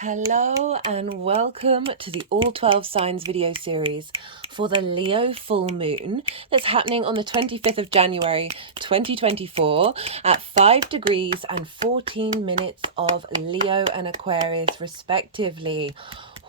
Hello and welcome to the All 12 Signs video series for the Leo full moon that's happening on the 25th of January 2024 at 5 degrees and 14 minutes of Leo and Aquarius respectively.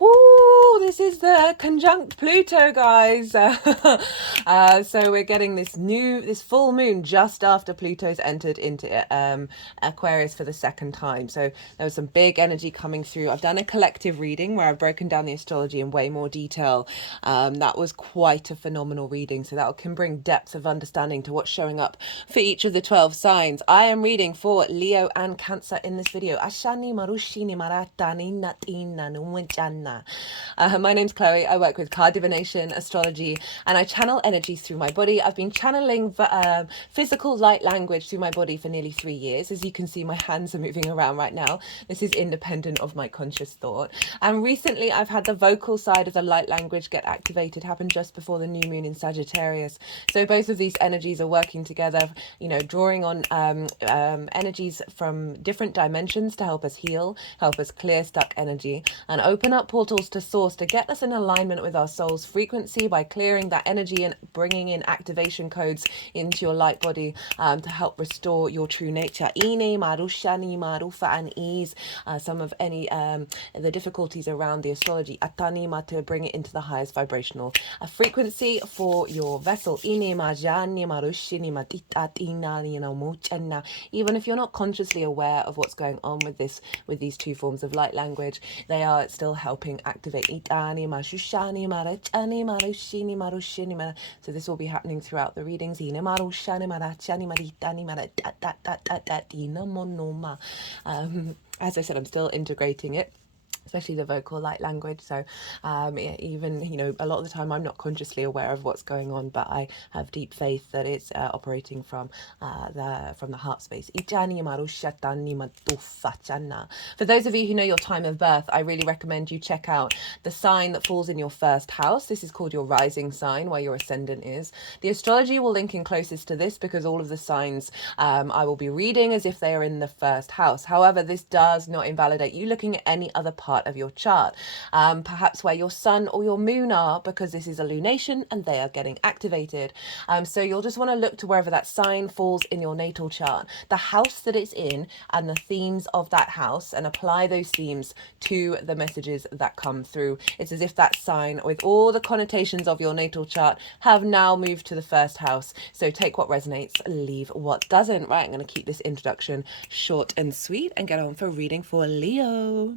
Ooh, this is the conjunct Pluto, guys. So we're getting this full moon just after Pluto's entered into Aquarius for the second time. So there was some big energy coming through. I've done a collective reading where I've broken down the astrology in way more detail. That was quite a phenomenal reading. So that can bring depth of understanding to what's showing up for each of the 12 signs. I am reading for Leo and Cancer in this video. Ashani marushini maratani natina nuwanchana. My name's Chloe. I work with card divination, astrology, and I channel energies through my body. I've been channeling physical light language through my body for nearly 3 years. As you can see, my hands are moving around right now. This is independent of my conscious thought. And recently I've had the vocal side of the light language get activated, happen just before the new moon in Sagittarius. So both of these energies are working together, drawing on energies from different dimensions to help us heal, help us clear stuck energy, and open up portals to source to get us in alignment with our soul's frequency by clearing that energy and bringing in activation codes into your light body to help restore your true nature. Ine marushani marufa and ease some of any the difficulties around the astrology atanima to bring it into the highest vibrational frequency for your vessel. Ine majani marushini matitatina muchenna. Even if you're not consciously aware of what's going on with these two forms of light language, they are still helping activate itani mashushani marachani marushini marushini mara. So this will be happening throughout the readings. Ine marushani marachani maritani maratatatatatina monoma. As I said, I'm still integrating it, especially the vocal light language. So even a lot of the time I'm not consciously aware of what's going on, but I have deep faith that it's operating from the heart space. For those of you who know your time of birth, I really recommend you check out the sign that falls in your first house. This is called your rising sign, where your ascendant is. The astrology will link in closest to this because all of the signs I will be reading as if they are in the first house. However, this does not invalidate you looking at any other part of your chart, perhaps where your sun or your moon are, because this is a lunation and they are getting activated. So you'll just want to look to wherever that sign falls in your natal chart, the house that it's in, and the themes of that house, and apply those themes to the messages that come through. It's as if that sign, with all the connotations of your natal chart, have now moved to the first house. So take what resonates, leave what doesn't. Right, I'm going to keep this introduction short and sweet and get on for reading for Leo.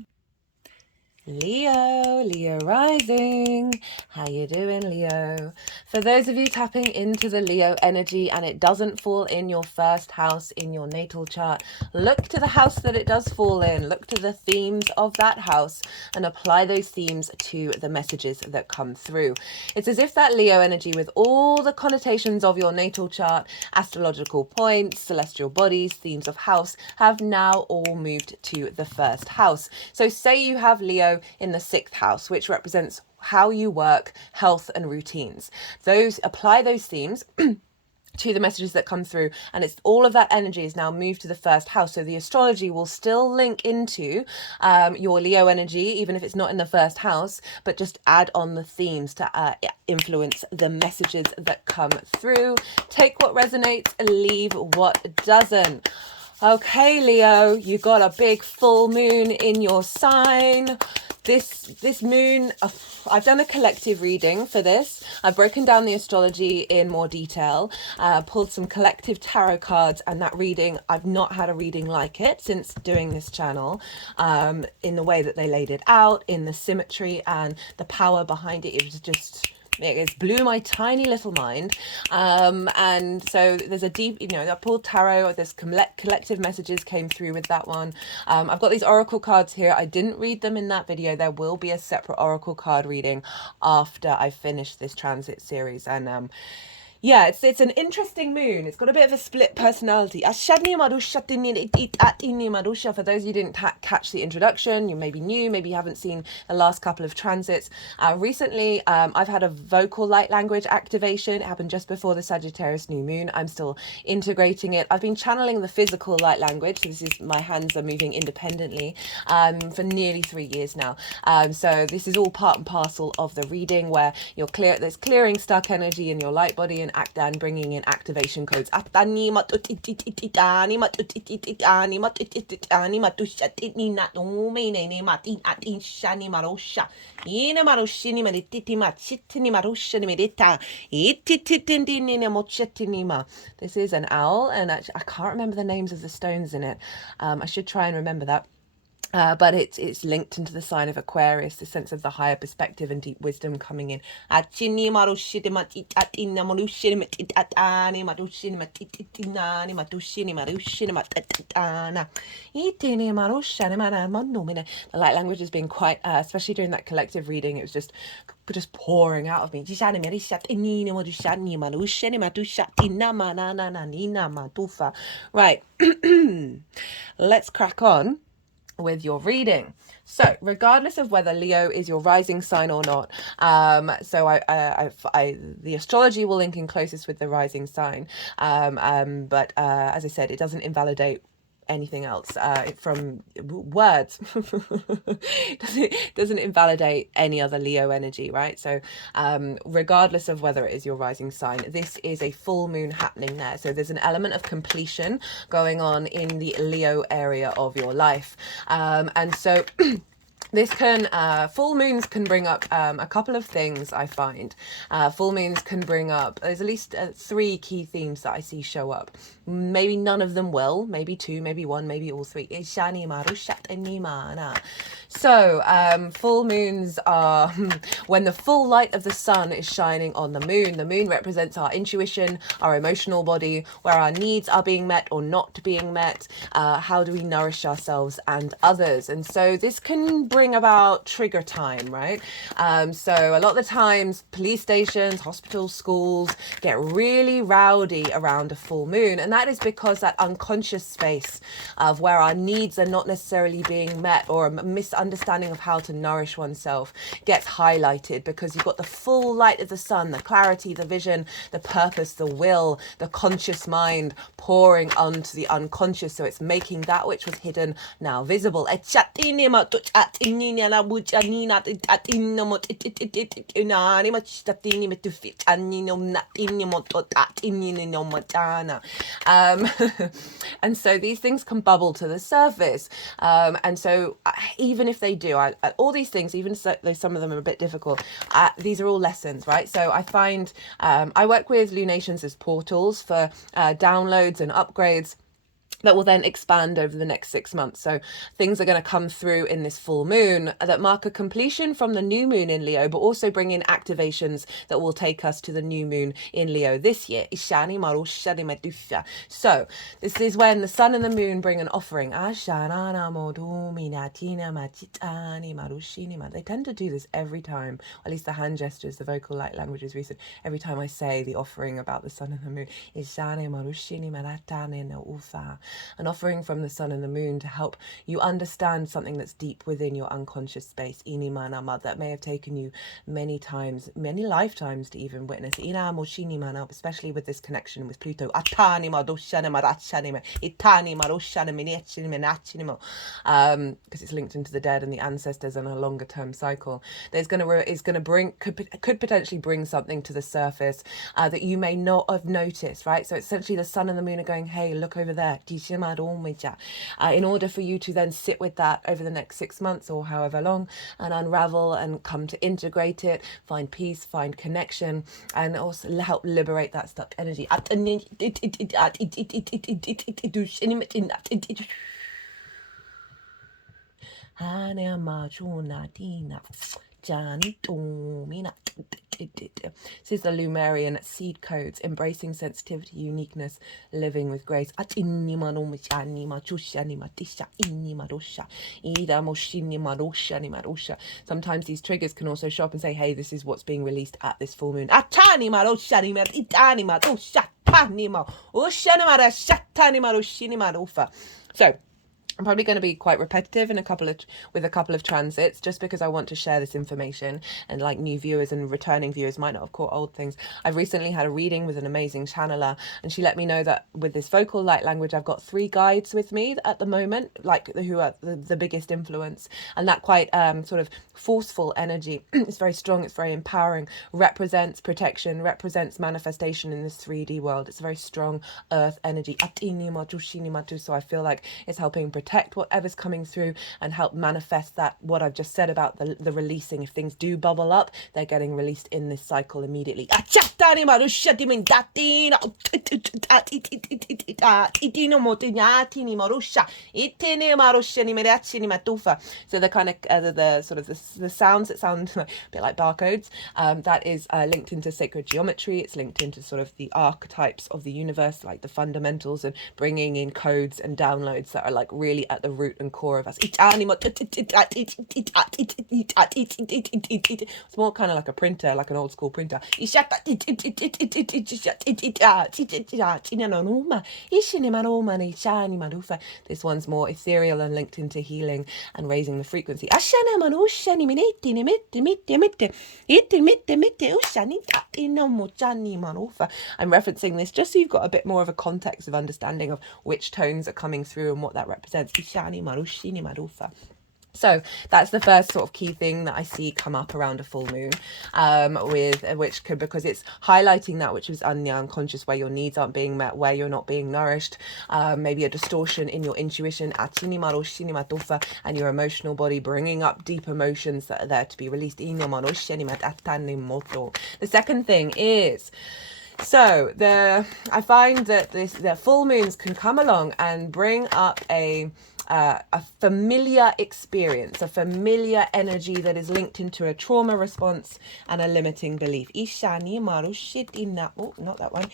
Leo rising. How you doing, Leo? For those of you tapping into the Leo energy and it doesn't fall in your first house in your natal chart, look to the house that it does fall in. Look to the themes of that house and apply those themes to the messages that come through. It's as if that Leo energy, with all the connotations of your natal chart, astrological points, celestial bodies, themes of house, have now all moved to the first house. So say you have Leo in the 6th house, which represents how you work, health and routines. Apply those themes to the messages that come through, and it's all of that energy is now moved to the first house. So the astrology will still link into your Leo energy, even if it's not in the first house, but just add on the themes to influence the messages that come through. Take what resonates, leave what doesn't. Okay, Leo, you got a big full moon in your sign. This moon, I've done a collective reading for this. I've broken down the astrology in more detail, pulled some collective tarot cards, and that reading, I've not had a reading like it since doing this channel, in the way that they laid it out, in the symmetry and the power behind it. It was just... it blew my tiny little mind. And so there's a deep, I pulled tarot, there's collective messages came through with that one. I've got these oracle cards here. I didn't read them in that video. There will be a separate oracle card reading after I finish this transit series. And Yeah, it's an interesting moon. It's got a bit of a split personality. For those of you who didn't catch the introduction, you may be new, maybe you haven't seen the last couple of transits. Recently, I've had a vocal light language activation. It happened just before the Sagittarius new moon. I'm still integrating it. I've been channeling the physical light language. So this is my hands are moving independently for nearly 3 years now. So this is all part and parcel of the reading where there's clearing stuck energy in your light body and bringing in activation codes. This is an owl, and actually, I can't remember the names of the stones in it. I should try and remember that. But it's linked into the sign of Aquarius, the sense of the higher perspective and deep wisdom coming in. The light language has been quite, especially during that collective reading, it was just pouring out of me. Right. Let's crack on with your reading. So regardless of whether Leo is your rising sign or not, the astrology will link in closest with the rising sign, but as I said, it doesn't invalidate anything else from words. doesn't invalidate any other Leo energy, right? So regardless of whether it is your rising sign, this is a full moon happening there. So there's an element of completion going on in the Leo area of your life, and so this can full moons can bring up a couple of things. I find full moons can bring up, there's at least 3 key themes that I see show up. Maybe none of them will, maybe 2, maybe 1, maybe all 3. So full moons are when the full light of the sun is shining on the moon. The moon represents our intuition, our emotional body, where our needs are being met or not being met. How do we nourish ourselves and others? And so this can bring about trigger time, right? So a lot of the times police stations, hospitals, schools get really rowdy around a full moon, and that is because that unconscious space of where our needs are not necessarily being met, or a misunderstanding of how to nourish oneself gets highlighted, because you've got the full light of the sun, the clarity, the vision, the purpose, the will, the conscious mind pouring onto the unconscious, so it's making that which was hidden now visible. And so these things can bubble to the surface, and so even if they do, all these things, even though some of them are a bit difficult, these are all lessons, right? So I find I work with lunations as portals for downloads and upgrades that will then expand over the next 6 months. So things are going to come through in this full moon that mark a completion from the new moon in Leo, but also bring in activations that will take us to the new moon in Leo this year. So this is when the sun and the moon bring an offering. They tend to do this every time, at least the hand gestures, the vocal light language is recent. Every time I say the offering about the sun and the moon, an offering from the sun and the moon to help you understand something that's deep within your unconscious space. That may have taken you many times, many lifetimes to even witness. Especially with this connection with Pluto. Because it's linked into the dead and the ancestors and a longer term cycle. Could potentially bring something to the surface that you may not have noticed, right? So essentially the sun and the moon are going, hey, look over there. In order for you to then sit with that over the next 6 months or however long and unravel and come to integrate it, find peace, find connection, and also help liberate that stuck energy. This is the Lumerian seed codes, embracing sensitivity, uniqueness, living with grace. Sometimes these triggers can also show up and say, hey, this is what's being released at this full moon. So I'm probably going to be quite repetitive in a couple of transits, just because I want to share this information, and like new viewers and returning viewers might not have caught old things. I've recently had a reading with an amazing channeler, and she let me know that with this vocal light language, I've got 3 guides with me at the moment, like who are the biggest influence, and that quite sort of forceful energy. It's very strong, it's very empowering, represents protection, represents manifestation in this 3D world. It's a very strong earth energy. So I feel like it's helping protect whatever's coming through and help manifest that, what I've just said about the releasing. If things do bubble up, they're getting released in this cycle immediately. So the kind of the sort of the sounds that sound a bit like barcodes, that is linked into sacred geometry. It's linked into sort of the archetypes of the universe, like the fundamentals, and bringing in codes and downloads that are like really at the root and core of us. It's more kind of like a printer, like an old school printer. This one's more ethereal and linked into healing and raising the frequency. I'm referencing this just so you've got a bit more of a context of understanding of which tones are coming through and what that represents. So that's the first sort of key thing that I see come up around a full moon, because it's highlighting that which is unconscious, where your needs aren't being met, where you're not being nourished, maybe a distortion in your intuition, and your emotional body, bringing up deep emotions that are there to be released. The second thing is, so I find that the full moons can come along and bring up a familiar experience, a familiar energy that is linked into a trauma response and a limiting belief. Oh, not that one.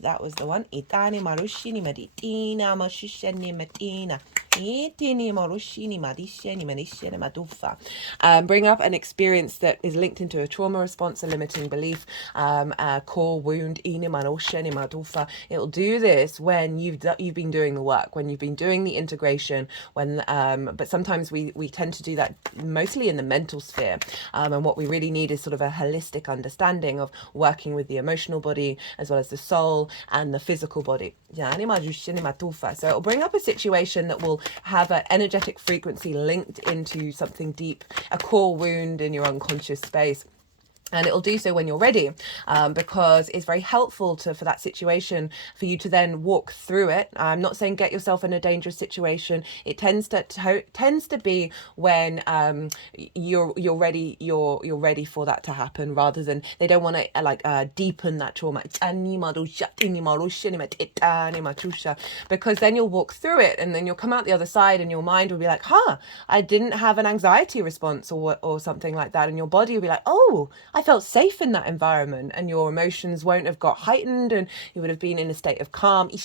That was the one. Bring up an experience that is linked into a trauma response, a limiting belief, a core wound. It'll do this when you've been doing the work, when you've been doing the integration, but sometimes we tend to do that mostly in the mental sphere, and what we really need is sort of a holistic understanding of working with the emotional body as well as the soul and the physical body. So it'll bring up a situation that will have an energetic frequency linked into something deep, a core wound in your unconscious space. And it'll do so when you're ready, because it's very helpful for that situation for you to then walk through it. I'm not saying get yourself in a dangerous situation. It tends to be when you're ready. You're ready for that to happen, rather than they don't want to deepen that trauma. Because then you'll walk through it, and then you'll come out the other side, and your mind will be like, I didn't have an anxiety response or something like that, and your body will be like, oh, I felt safe in that environment, and your emotions won't have got heightened, and you would have been in a state of calm. You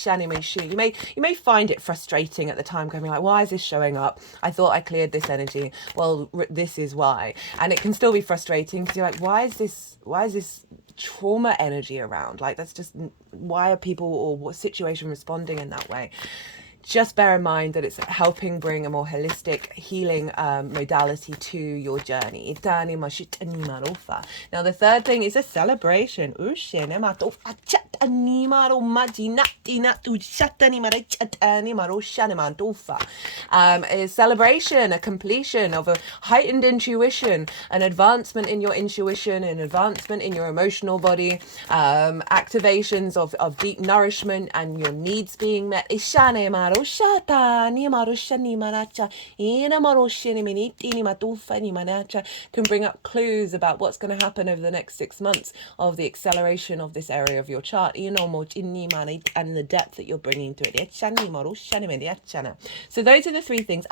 may find it frustrating at the time, going like, why is this showing up? I thought I cleared this energy. Well, this is why. And it can still be frustrating, because you're like, why is this trauma energy around? Like, that's just, why are people or what situation responding in that way? Just bear in mind that it's helping bring a more holistic healing modality to your journey. Now, the third thing is a celebration. A celebration, a completion of a heightened intuition, an advancement in your intuition, an advancement in your emotional body, activations of deep nourishment and your needs being met. Can bring up clues about what's going to happen over the next 6 months of the acceleration of this area of your chart and the depth that you're bringing to it. So those are the 3 things.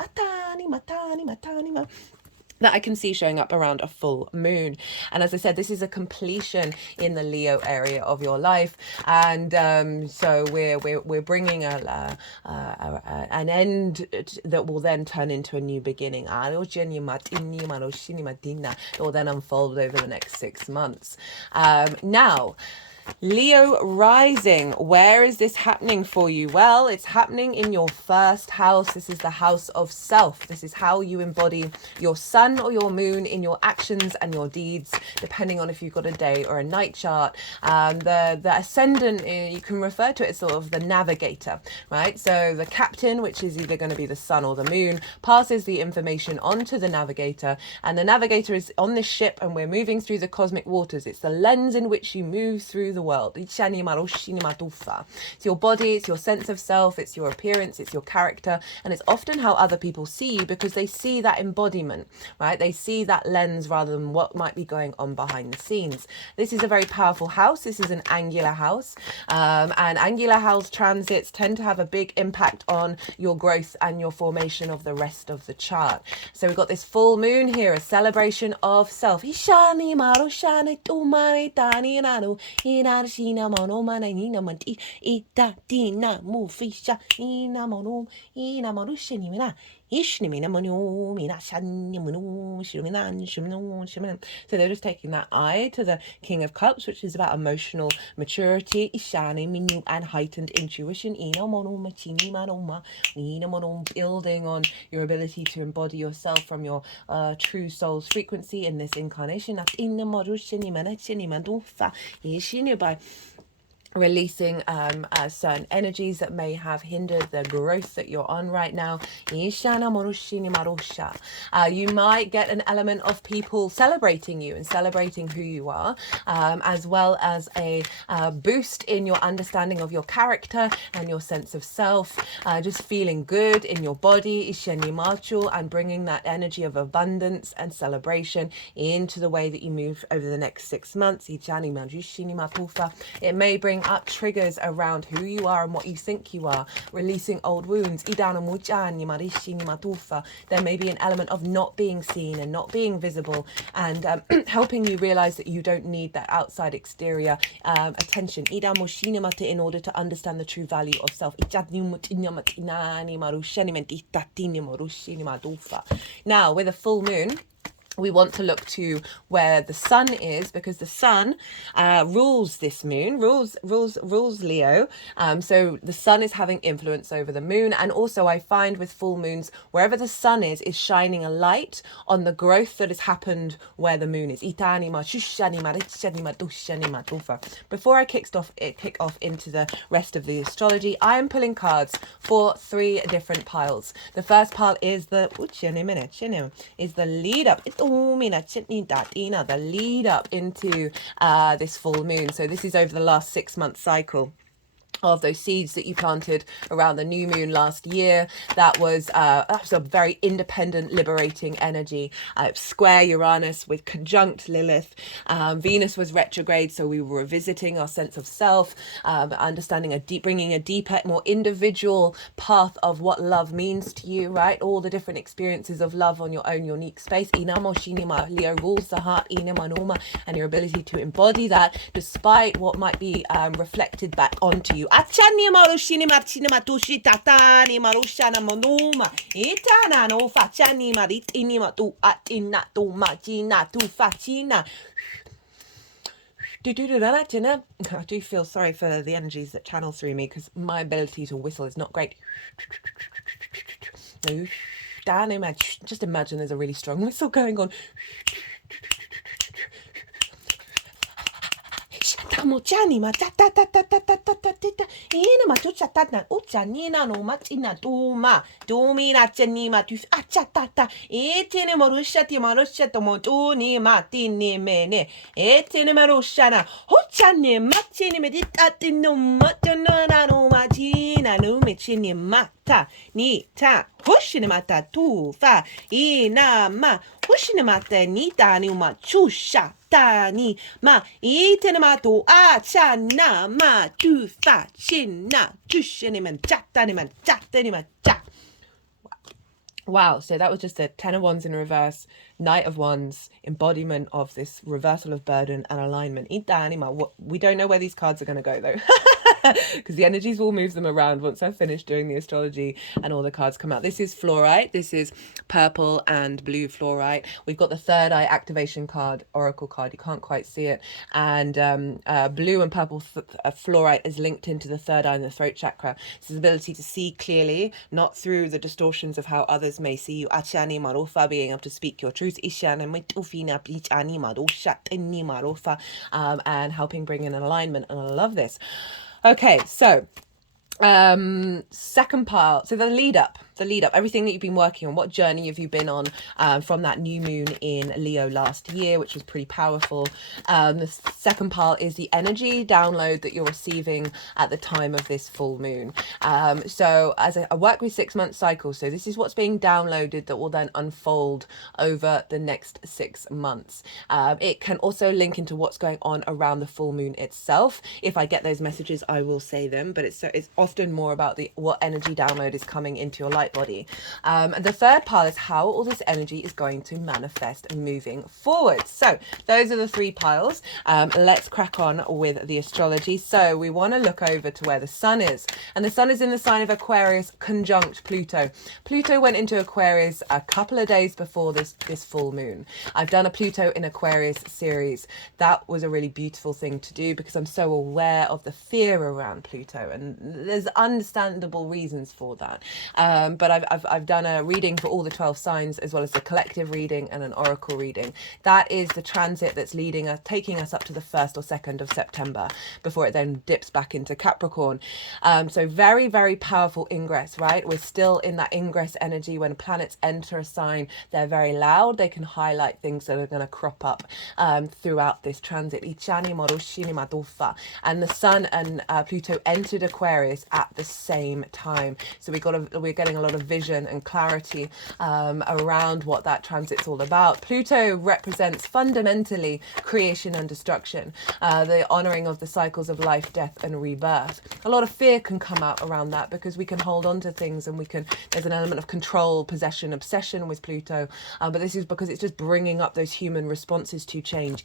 that I can see showing up around a full moon. And as I said, this is a completion in the Leo area of your life, and so we're bringing an end that will then turn into a new beginning. It will then unfold over the next 6 months. Now, Leo rising, where is this happening for you? Well, it's happening in your first house. This is the house of self. This is how you embody your sun or your moon in your actions and your deeds, depending on if you've got a day or a night chart. The ascendant, you can refer to it as sort of the navigator, right? So the captain, which is either going to be the sun or the moon, passes the information on to the navigator, and the navigator is on this ship, and we're moving through the cosmic waters. It's the lens in which you move through the world. It's your body, it's your sense of self, it's your appearance, it's your character, and it's often how other people see you, because they see that embodiment, right? They see that lens rather than what might be going on behind the scenes. This is a very powerful house. This is an angular house, and angular house transits tend to have a big impact on your growth and your formation of the rest of the chart. So we've got this full moon here, a celebration of self. So they're just taking that eye to the King of Cups, which is about emotional maturity and heightened intuition, building on your ability to embody yourself from your true soul's frequency in this incarnation. By releasing certain energies that may have hindered the growth that you're on right now. You might get an element of people celebrating you and celebrating who you are, as well as a boost in your understanding of your character and your sense of self, just feeling good in your body, and bringing that energy of abundance and celebration into the way that you move over the next 6 months. It may bring up triggers around who you are and what you think you are, releasing old wounds. There may be an element of not being seen and not being visible, and helping you realize that you don't need that outside exterior attention in order to understand the true value of self. Now, with a full moon, we want to look to where the sun is, because the sun rules this moon, rules Leo. So the sun is having influence over the moon. And also I find with full moons, wherever the sun is shining a light on the growth that has happened where the moon is. Before I kick off into the rest of the astrology, I am pulling cards for 3 different piles. The first pile is the lead up. The lead up into this full moon. So this is over the last 6-month cycle of those seeds that you planted around the new moon last year. That was a very independent, liberating energy. Square Uranus with conjunct Lilith. Venus was retrograde, so we were revisiting our sense of self, understanding bringing a deeper, more individual path of what love means to you, right? All the different experiences of love on your own unique space. Leo rules the heart, and your ability to embody that despite what might be reflected back onto you. Achani marushini marchini matushi tatani marushana monoma itana no fachani maritini matu atina tu machina tu fachina. I do feel sorry for the energies that channel through me, because my ability to whistle is not great. Just imagine there's a really strong whistle going on. Mochani ma ta ta ta ta ta ta ta ta ta ina ma tu cha ta na uchani na no ma tina tu ma tu mi na chani ma tu a cha ta ta etene morusha ti marusha to mo tu ni ma ti ni me ne etene marusha na hochani ma chini me ta ti no ma na no ma china no me chini ma ta ni ta hoshini ma ta tu fa ina ma hoshini ma ta ni ta ni ma chusha Tani ma itene to a chana ma tu fa china tushene man chatani man chatani man chat. Wow, so that was just a 10 of Wands in reverse, Knight of Wands, embodiment of this reversal of burden and alignment. We don't know where these cards are going to go though. Because the energies will move them around once I've finished doing the astrology and all the cards come out. This is fluorite. This is purple and blue fluorite. We've got the third eye activation card, oracle card. You can't quite see it. And blue and purple fluorite is linked into the third eye and the throat chakra. It's the ability to see clearly, not through the distortions of how others may see you. Achani marofa, being able to speak your truth. And helping bring in an alignment. And I love this. Okay, so second part, so the lead up, everything that you've been working on. What journey have you been on from that new moon in Leo last year, which was pretty powerful. The second part is the energy download that you're receiving at the time of this full moon. So as I work with 6 month cycles, so this is what's being downloaded that will then unfold over the next 6 months. It can also link into what's going on around the full moon itself. If I get those messages, I will say them, but it's often more about what energy download is coming into your light body. And the third part is how all this energy is going to manifest moving forward. So those are the 3 piles. Let's crack on with the astrology. So we want to look over to where the sun is, and the sun is in the sign of Aquarius conjunct Pluto. Pluto went into Aquarius a couple of days before this full moon. I've done a Pluto in Aquarius series. That was a really beautiful thing to do because I'm so aware of the fear around Pluto, and there's understandable reasons for that. But I've done a reading for all the 12 signs, as well as a collective reading and an oracle reading. That is the transit that's taking us up to the 1st or 2nd of September before it then dips back into Capricorn. So very, very powerful ingress, right? We're still in that ingress energy. When planets enter a sign, they're very loud. They can highlight things that are going to crop up throughout this transit. And the sun and Pluto entered Aquarius at the same time. So we're getting a lot of vision and clarity around what that transit's all about. Pluto represents fundamentally creation and destruction, the honoring of the cycles of life, death and rebirth. A lot of fear can come out around that because we can hold on to things, and there's an element of control, possession, obsession with Pluto, but this is because it's just bringing up those human responses to change.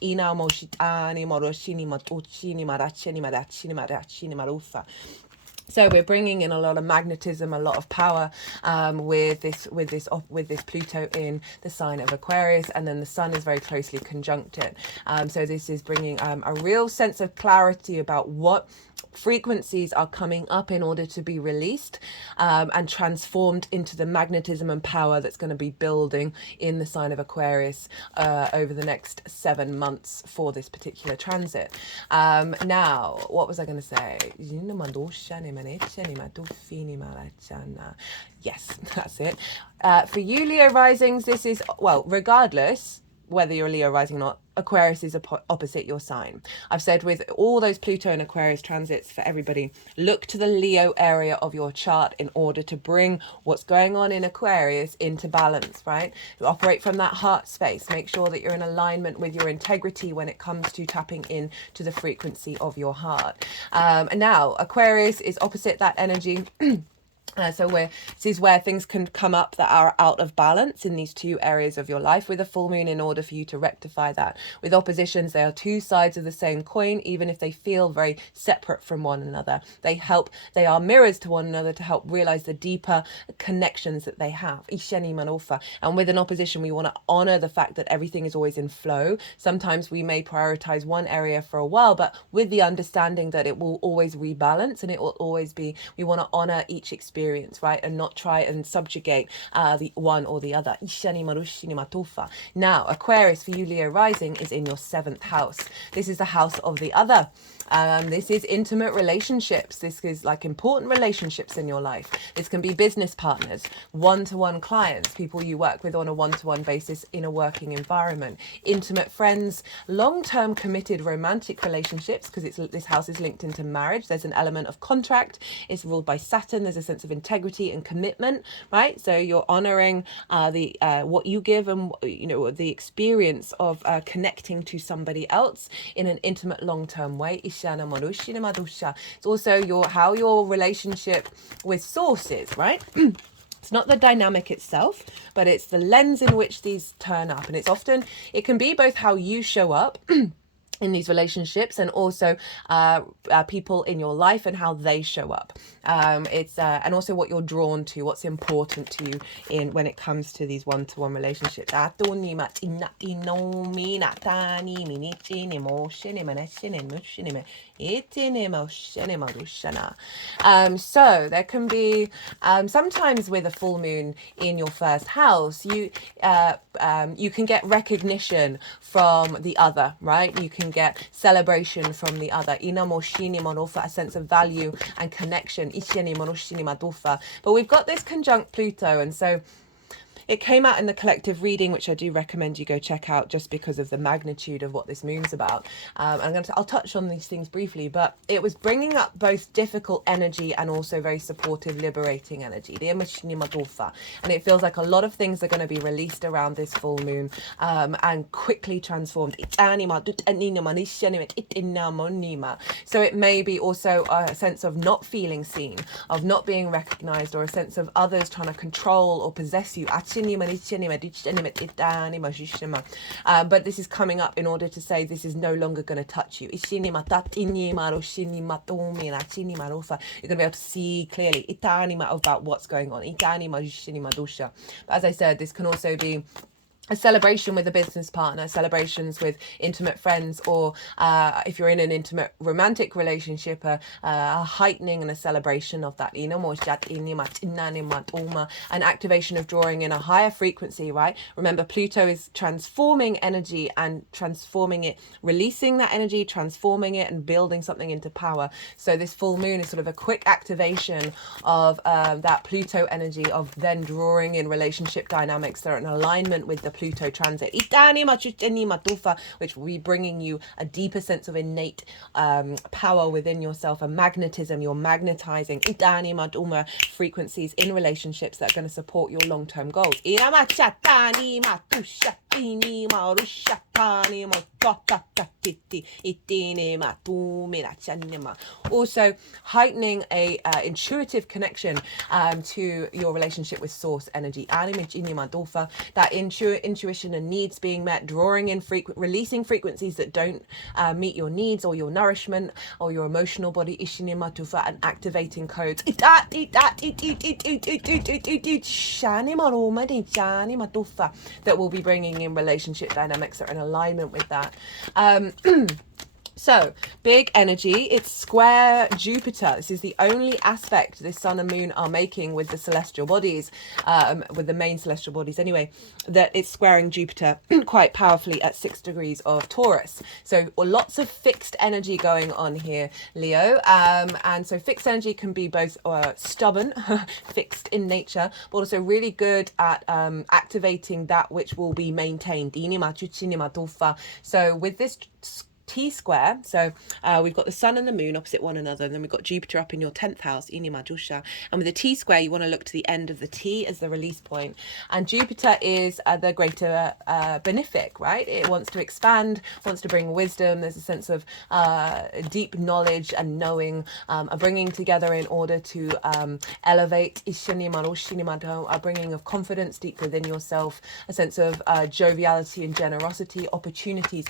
So we're bringing in a lot of magnetism, a lot of power with this Pluto in the sign of Aquarius, and then the sun is very closely conjunct it. So this is bringing a real sense of clarity about what frequencies are coming up in order to be released and transformed into the magnetism and power that's going to be building in the sign of Aquarius over the next 7 months for this particular transit. Now, what was I going to say? Yes, that's it. For you, Leo risings, this is, well, regardless whether you're a Leo rising or not, Aquarius is opposite your sign. I've said with all those Pluto and Aquarius transits for everybody, look to the Leo area of your chart in order to bring what's going on in Aquarius into balance, right? To operate from that heart space. Make sure that you're in alignment with your integrity when it comes to tapping in to the frequency of your heart. And now Aquarius is opposite that energy. So this is where things can come up that are out of balance in these 2 areas of your life with a full moon in order for you to rectify that. With oppositions, they are 2 sides of the same coin, even if they feel very separate from one another. They are mirrors to one another to help realize the deeper connections that they have. And with an opposition, we want to honor the fact that everything is always in flow. Sometimes we may prioritize one area for a while, but with the understanding that it will always rebalance, and it will always be, we want to honor each experience, right, and not try and subjugate the one or the other. Now, Aquarius for you, Leo rising, is in your 7th house. This is the house of the other. This is intimate relationships. This is like important relationships in your life. This can be business partners, one-to-one clients, people you work with on a one-to-one basis in a working environment, intimate friends, long-term committed romantic relationships, because this house is linked into marriage. There's an element of contract. It's ruled by Saturn. There's a sense of integrity and commitment, right? So you're honoring what you give, and the experience of connecting to somebody else in an intimate long-term way. It's also how your relationship with source is, right? It's not the dynamic itself, but it's the lens in which these turn up. And it can be both how you show up in these relationships and also people in your life and how they show up. And also what you're drawn to, what's important to you in when it comes to these one-to-one relationships. So there can be sometimes with a full moon in your first house, you can get recognition from the other, right? You can get celebration from the other, a sense of value and connection. But we've got this conjunct Pluto, and so it came out in the collective reading, which I do recommend you go check out just because of the magnitude of what this moon's about. I'll touch on these things briefly, but it was bringing up both difficult energy and also very supportive, liberating energy. And it feels like a lot of things are going to be released around this full moon and quickly transformed. So it may be also a sense of not feeling seen, of not being recognized, or a sense of others trying to control or possess you. But this is coming up in order to say this is no longer going to touch you. You're going to be able to see clearly about what's going on. But as I said, this can also be a celebration with a business partner, celebrations with intimate friends, or if you're in an intimate romantic relationship, a heightening and a celebration of that, an activation of drawing in a higher frequency, right? Remember, Pluto is transforming energy and transforming it, releasing that energy, transforming it and building something into power. So this full moon is sort of a quick activation of that Pluto energy, of then drawing in relationship dynamics that are in alignment with the Pluto transit, which will be bringing you a deeper sense of innate power within yourself, a magnetism. You're magnetizing frequencies in relationships that are going to support your long-term goals. Also heightening a intuitive connection to your relationship with source energy, that intuition and needs being met, drawing in releasing frequencies that don't meet your needs or your nourishment or your emotional body, and activating codes that will be bringing in relationship dynamics that are in alignment with that. So, big energy, it's square Jupiter. This is the only aspect this sun and moon are making with the celestial bodies, with the main celestial bodies anyway, that it's squaring Jupiter quite powerfully at 6 degrees of Taurus. So lots of fixed energy going on here, Leo. And so fixed energy can be both stubborn, fixed in nature, but also really good at activating that which will be maintained. So with this T square, so we've got the sun and the moon opposite one another, and then we've got Jupiter up in your 10th house, and with the T square you want to look to the end of the T as the release point. And Jupiter is the greater benefic, right? It wants to expand, wants to bring wisdom. There's a sense of deep knowledge and knowing, a bringing together in order to elevate, a bringing of confidence deep within yourself, a sense of joviality and generosity, opportunities,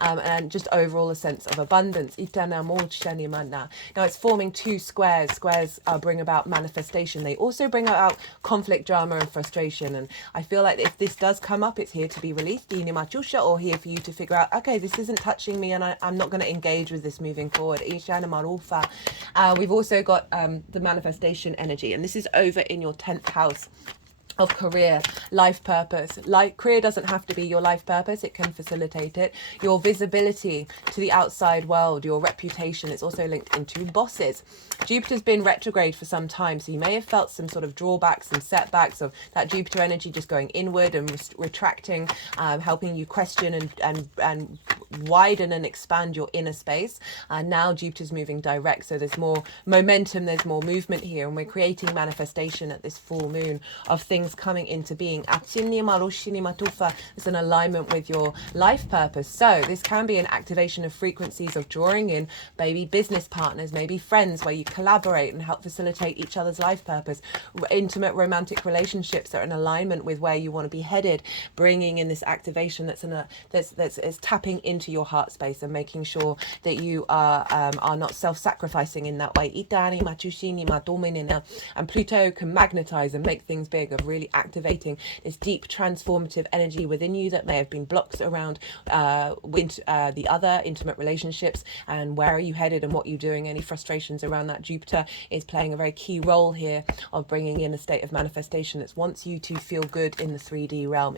and just overall a sense of abundance. Now it's forming 2 squares. Squares bring about manifestation. They also bring about conflict, drama and frustration. And I feel like if this does come up, it's here to be released, or here for you to figure out, okay, this isn't touching me and I'm not going to engage with this moving forward. We've also got the manifestation energy, and this is over in your 10th house of career, life purpose. Career doesn't have to be your life purpose, it can facilitate it. Your visibility to the outside world, your reputation. It's also linked into bosses. Jupiter's been retrograde for some time, so you may have felt some sort of drawbacks and setbacks of that Jupiter energy just going inward and retracting, helping you question and widen and expand your inner space. Now Jupiter's moving direct, so there's more momentum, there's more movement here, and we're creating manifestation at this full moon of things coming into being. It's an alignment with your life purpose. So this can be an activation of frequencies of drawing in maybe business partners, maybe friends, where you collaborate and help facilitate each other's life purpose, intimate romantic relationships that are in alignment with where you want to be headed, bringing in this activation that's tapping into your heart space and making sure that you are not self-sacrificing in that way. And Pluto can magnetize and make things big, of really activating this deep transformative energy within you that may have been blocked around the other intimate relationships, and where are you headed and what you're doing. Any frustrations around that, Jupiter is playing a very key role here of bringing in a state of manifestation that wants you to feel good in the 3D realm.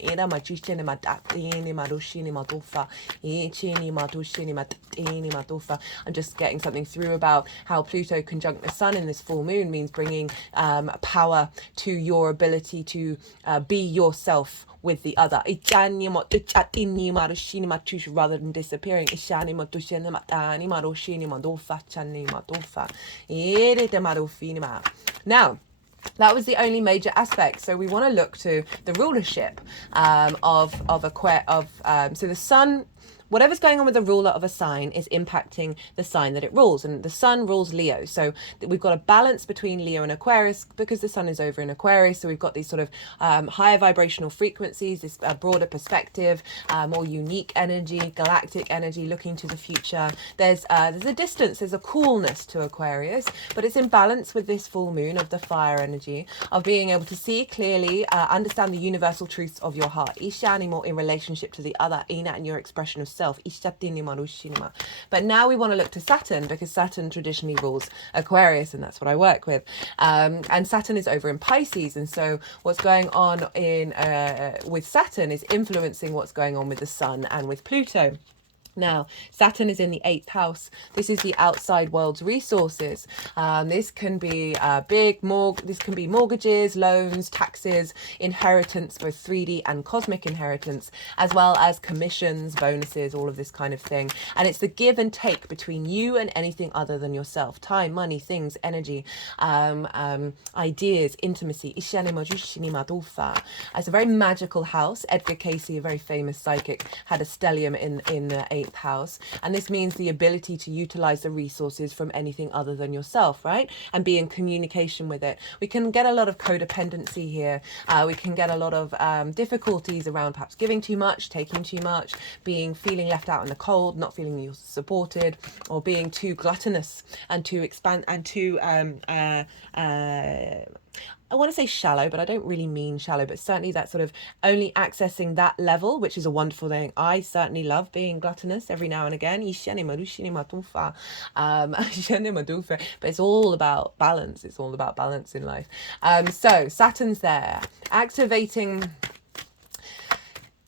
I'm just getting something through about how Pluto conjunct the Sun in this full moon means bringing power to your ability to be yourself with the other, rather than disappearing. Now, that was the only major aspect. So we want to look to the rulership of Aquarius. So the Sun, whatever's going on with the ruler of a sign is impacting the sign that it rules, and the Sun rules Leo. So we've got a balance between Leo and Aquarius because the Sun is over in Aquarius. So we've got these sort of higher vibrational frequencies, this broader perspective, more unique energy, galactic energy, looking to the future. There's a distance, there's a coolness to Aquarius, but it's in balance with this full moon of the fire energy, of being able to see clearly, understand the universal truths of your heart. Ishani, more in relationship to the other, Ina, and your expression of self. But now we want to look to Saturn, because Saturn traditionally rules Aquarius, and that's what I work with. And Saturn is over in Pisces, and so what's going on in with Saturn is influencing what's going on with the Sun and with Pluto. Now, Saturn is in the 8th house. This is the outside world's resources. This can be this can be mortgages, loans, taxes, inheritance, both 3D and cosmic inheritance, as well as commissions, bonuses, all of this kind of thing. And it's the give and take between you and anything other than yourself. Time, money, things, energy, ideas, intimacy. It's a very magical house. Edgar Cayce, a very famous psychic, had a stellium in the 8th house, and this means the ability to utilize the resources from anything other than yourself, right? And be in communication with it. We can get a lot of codependency here. We can get a lot of difficulties around perhaps giving too much, taking too much, feeling left out in the cold, not feeling you're supported, or being too gluttonous and too I want to say shallow, but I don't really mean shallow, but certainly that sort of only accessing that level, which is a wonderful thing. I certainly love being gluttonous every now and again. But it's all about balance. It's all about balance in life. So Saturn's there, activating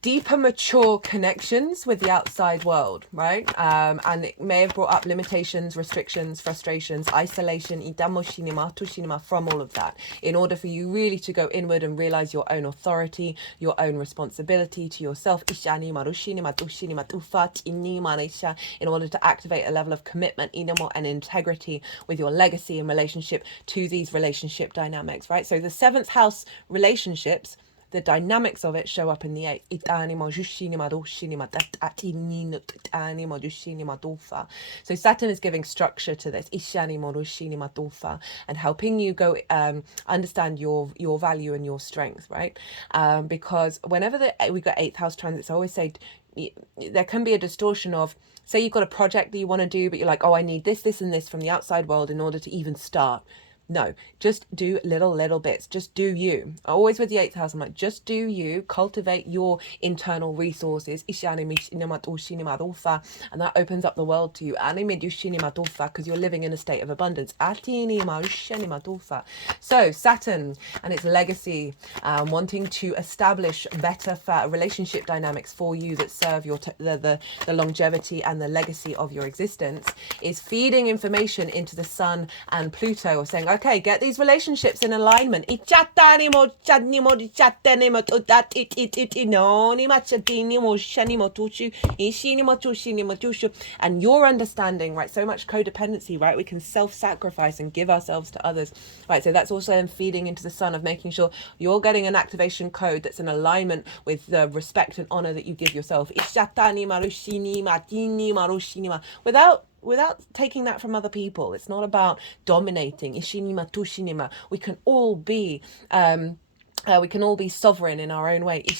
deeper, mature connections with the outside world, right? And it may have brought up limitations, restrictions, frustrations, isolation, from all of that, in order for you really to go inward and realize your own authority, your own responsibility to yourself, in order to activate a level of commitment and integrity with your legacy in relationship to these relationship dynamics, right? So the 7th house relationships, the dynamics of it show up in the 8th. So Saturn is giving structure to this, and helping you go understand your value and your strength, right? Because whenever we've got 8th house transits, I always say there can be a distortion of, say you've got a project that you want to do, but you're like, oh, I need this, this, and this from the outside world in order to even start. No, just do little bits. Just do you. Always with the 8th house, I'm like, just do you. Cultivate your internal resources. And that opens up the world to you. Because you're living in a state of abundance. So Saturn and its legacy, wanting to establish better relationship dynamics for you that serve your the longevity and the legacy of your existence, is feeding information into the Sun and Pluto, of saying, okay, get these relationships in alignment. And your understanding, right? So much codependency, right? We can self-sacrifice and give ourselves to others, right? So that's also then feeding into the sun of making sure you're getting an activation code that's in alignment with the respect and honor that you give yourself. Without taking that from other people. It's not about dominating. Ishinima tushinima. We can all be sovereign in our own way. It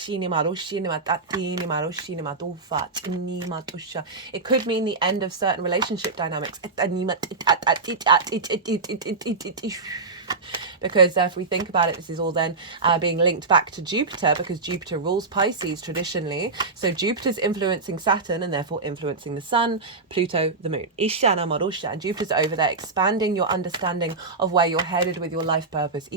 could mean the end of certain relationship dynamics. Because if we think about it, this is all then being linked back to Jupiter, because Jupiter rules Pisces traditionally. So Jupiter's influencing Saturn and therefore influencing the sun, Pluto, the moon. Ishana Marusha. And Jupiter's over there expanding your understanding of where you're headed with your life purpose.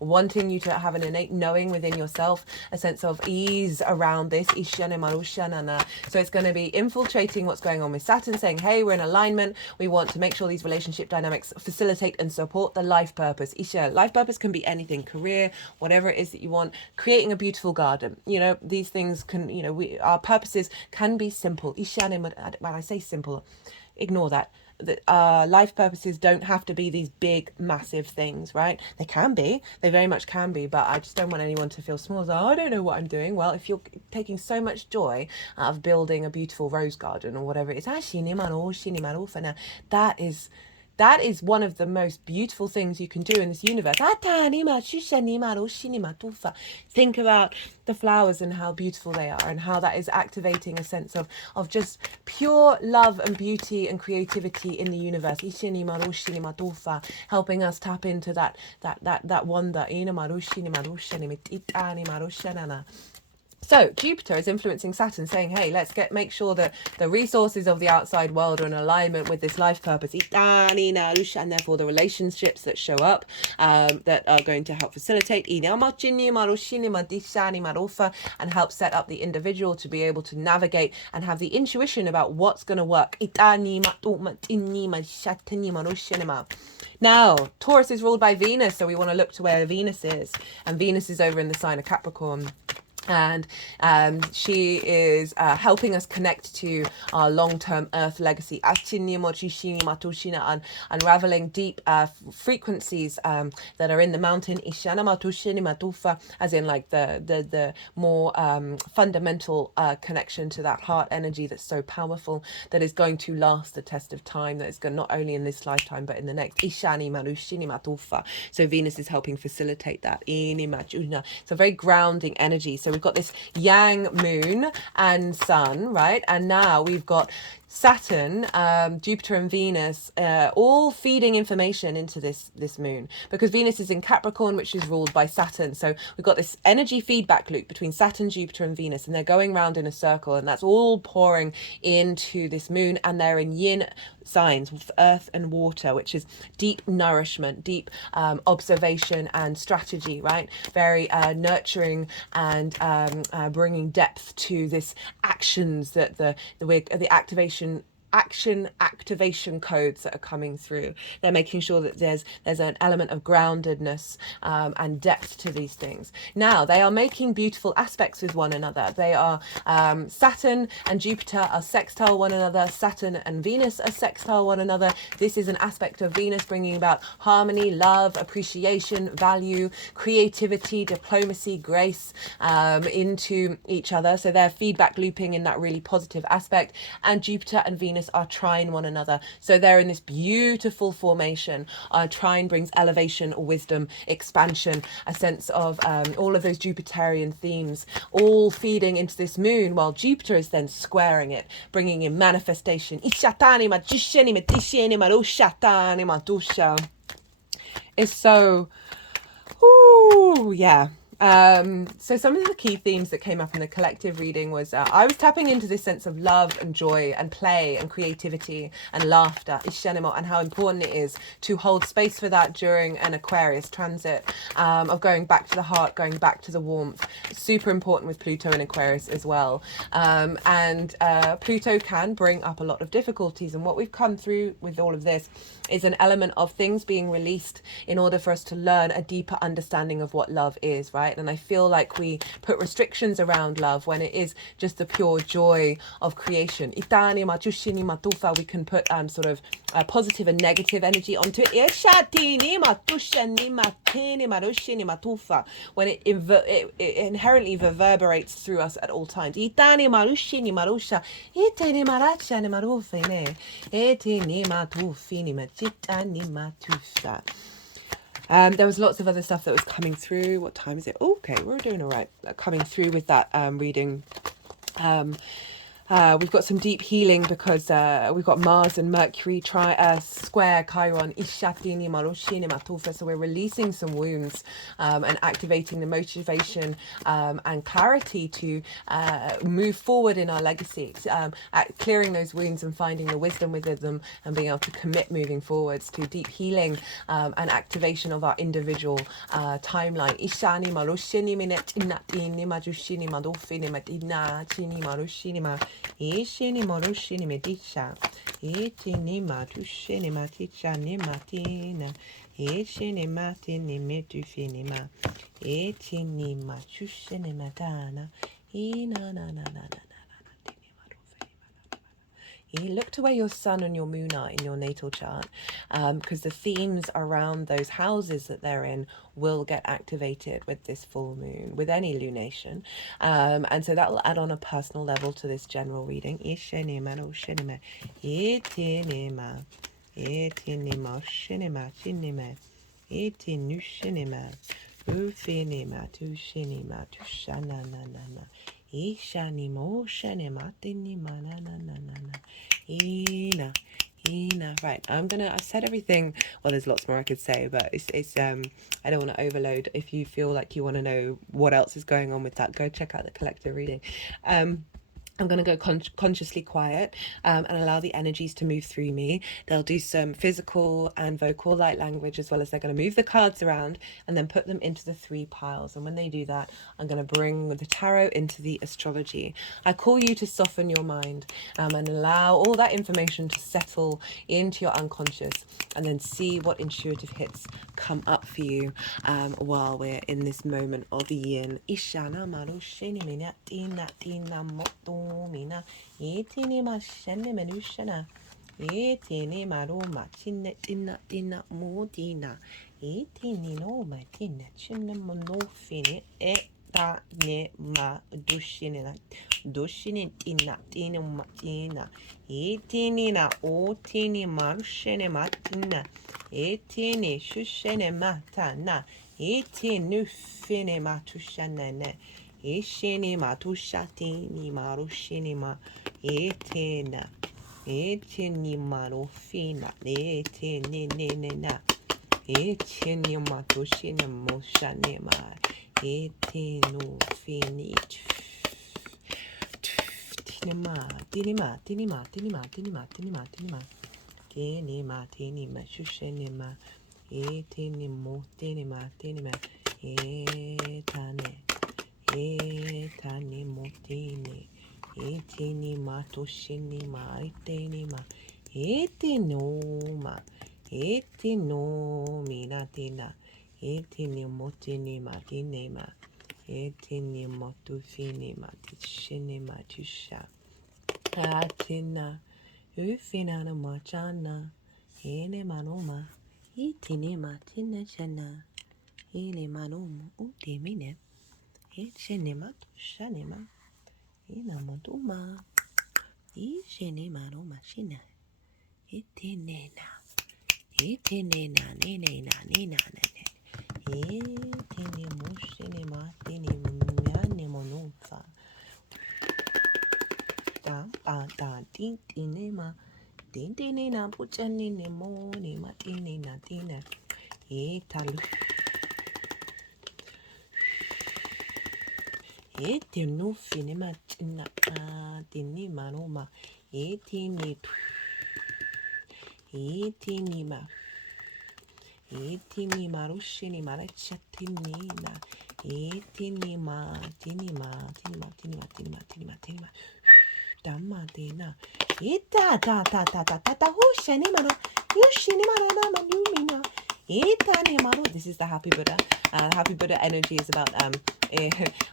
Wanting you to have an innate knowing within yourself, a sense of ease around this. So it's going to be infiltrating what's going on with Saturn, saying, hey, we're in alignment. We want to make sure these relationship dynamics facilitate and support the life purpose. Isha, life purpose can be anything, career, whatever it is that you want, creating a beautiful garden. You know, these things can, you know, our purposes can be simple. Isha, when I say simple, ignore that. Life purposes don't have to be these big, massive things, right? They can be, they very much can be, but I just don't want anyone to feel small. So, I don't know what I'm doing. Well, if you're taking so much joy out of building a beautiful rose garden or whatever it is, that is one of the most beautiful things you can do in this universe. Think about the flowers and how beautiful they are, and how that is activating a sense of just pure love and beauty and creativity in the universe. Helping us tap into that wonder. So Jupiter is influencing Saturn, saying, hey, let's make sure that the resources of the outside world are in alignment with this life purpose. And therefore the relationships that show up that are going to help facilitate and help set up the individual to be able to navigate and have the intuition about what's going to work. Now, Taurus is ruled by Venus, so we want to look to where Venus is. And Venus is over in the sign of Capricorn. And she is helping us connect to our long-term earth legacy, unraveling deep frequencies that are in the mountain, as in like the more fundamental connection to that heart energy that's so powerful, that is going to last the test of time, that is going not only in this lifetime but in the next. So Venus is helping facilitate that. It's a very grounding energy. So we've got this yang moon and sun, right? And now we've got Saturn, Jupiter and Venus, all feeding information into this moon, because Venus is in Capricorn, which is ruled by Saturn. So we've got this energy feedback loop between Saturn, Jupiter and Venus, and they're going round in a circle, and that's all pouring into this moon, and they're in yin signs, earth and water, which is deep nourishment, deep observation and strategy, right? Very nurturing and bringing depth to this actions that the activation codes that are coming through. They're making sure that there's an element of groundedness and depth to these things. Now they are making beautiful aspects with one another. They are Saturn and Jupiter are sextile one another. Saturn and Venus are sextile one another. This is an aspect of Venus bringing about harmony, love, appreciation, value, creativity, diplomacy, grace into each other. So they're feedback looping in that really positive aspect. And Jupiter and Venus are trine one another, so they're in this beautiful formation. Trine brings elevation, wisdom, expansion, a sense of all of those Jupiterian themes all feeding into this moon, while Jupiter is then squaring it, bringing in manifestation. It's so, ooh, yeah, So some of the key themes that came up in the collective reading was I was tapping into this sense of love and joy and play and creativity and laughter, and how important it is to hold space for that during an Aquarius transit, of going back to the heart, going back to the warmth. Super important with Pluto in Aquarius as well. And Pluto can bring up a lot of difficulties, and what we've come through with all of this is an element of things being released in order for us to learn a deeper understanding of what love is, right? And I feel like we put restrictions around love when it is just the pure joy of creation. We can put sort of positive and negative energy onto it. When it inherently reverberates through us at all times. There was lots of other stuff that was coming through. What time is it? Okay, we're doing all right. Coming through with that reading. We've got some deep healing because we've got Mars and Mercury square Chiron. So we're releasing some wounds and activating the motivation and clarity to move forward in our legacy, clearing those wounds and finding the wisdom within them and being able to commit moving forwards to deep healing and activation of our individual timeline. Ishini Morushini Medisha, Itini Matushini Maticha Nimatina, Ishini Matini Metufinima, Itini Machushini Matana, Ina na na na na. You look to where your sun and your moon are in your natal chart, because the themes around those houses that they're in will get activated with this full moon, with any lunation. And so that will add on a personal level to this general reading. Right, I've said everything. Well, there's lots more I could say, but it's I don't want to overload. If you feel like you want to know what else is going on with that, go check out the collective reading. I'm going to go consciously quiet and allow the energies to move through me. They'll do some physical and vocal light language, as well as they're going to move the cards around and then put them into the 3 piles. And when they do that, I'm going to bring the tarot into the astrology. I call you to soften your mind and allow all that information to settle into your unconscious, and then see what intuitive hits come up for you while we're in this moment of yin. Ishana maru shini minatina tina moto mina itini mashene menushana itini maru machine tina tina modina itini no matina chine monofini ta ne ma dushini tina tina matina itini na otini marushene matina itini shushene matana itini fine matushana ne ishini matushatini marushini ma itina itini marufina itini nina itini matushini moshane ma itinu fini tinima tinima tinima tinima tinima tinima tinima tinima tinima shushenima itinimo tinima tinima etane etane motini itinima toshinima itinima itinoma itinominatina itinimotinima tinema itinimotufinima tishinima tusha atina ufinana machana ine manoma itinima tinechana ine manoma utimine ichenima tushanima ina moduma ichenima noma shina itinena nenena nena nene itinimoshinima tinimianimonumfa ta tintinema tintinina puchanine moni matinina tina italu Etino finima tina tini manoma. Etini etinima. Etini marushini marachatinina. Etinima tinima tinima tinima tinima tinima tinima. Damma dina. Ita ta ta ta ta ta ta hushani mana. Yushini mana manumina. Itani maru. This is the happy Buddha. Happy Buddha energy is about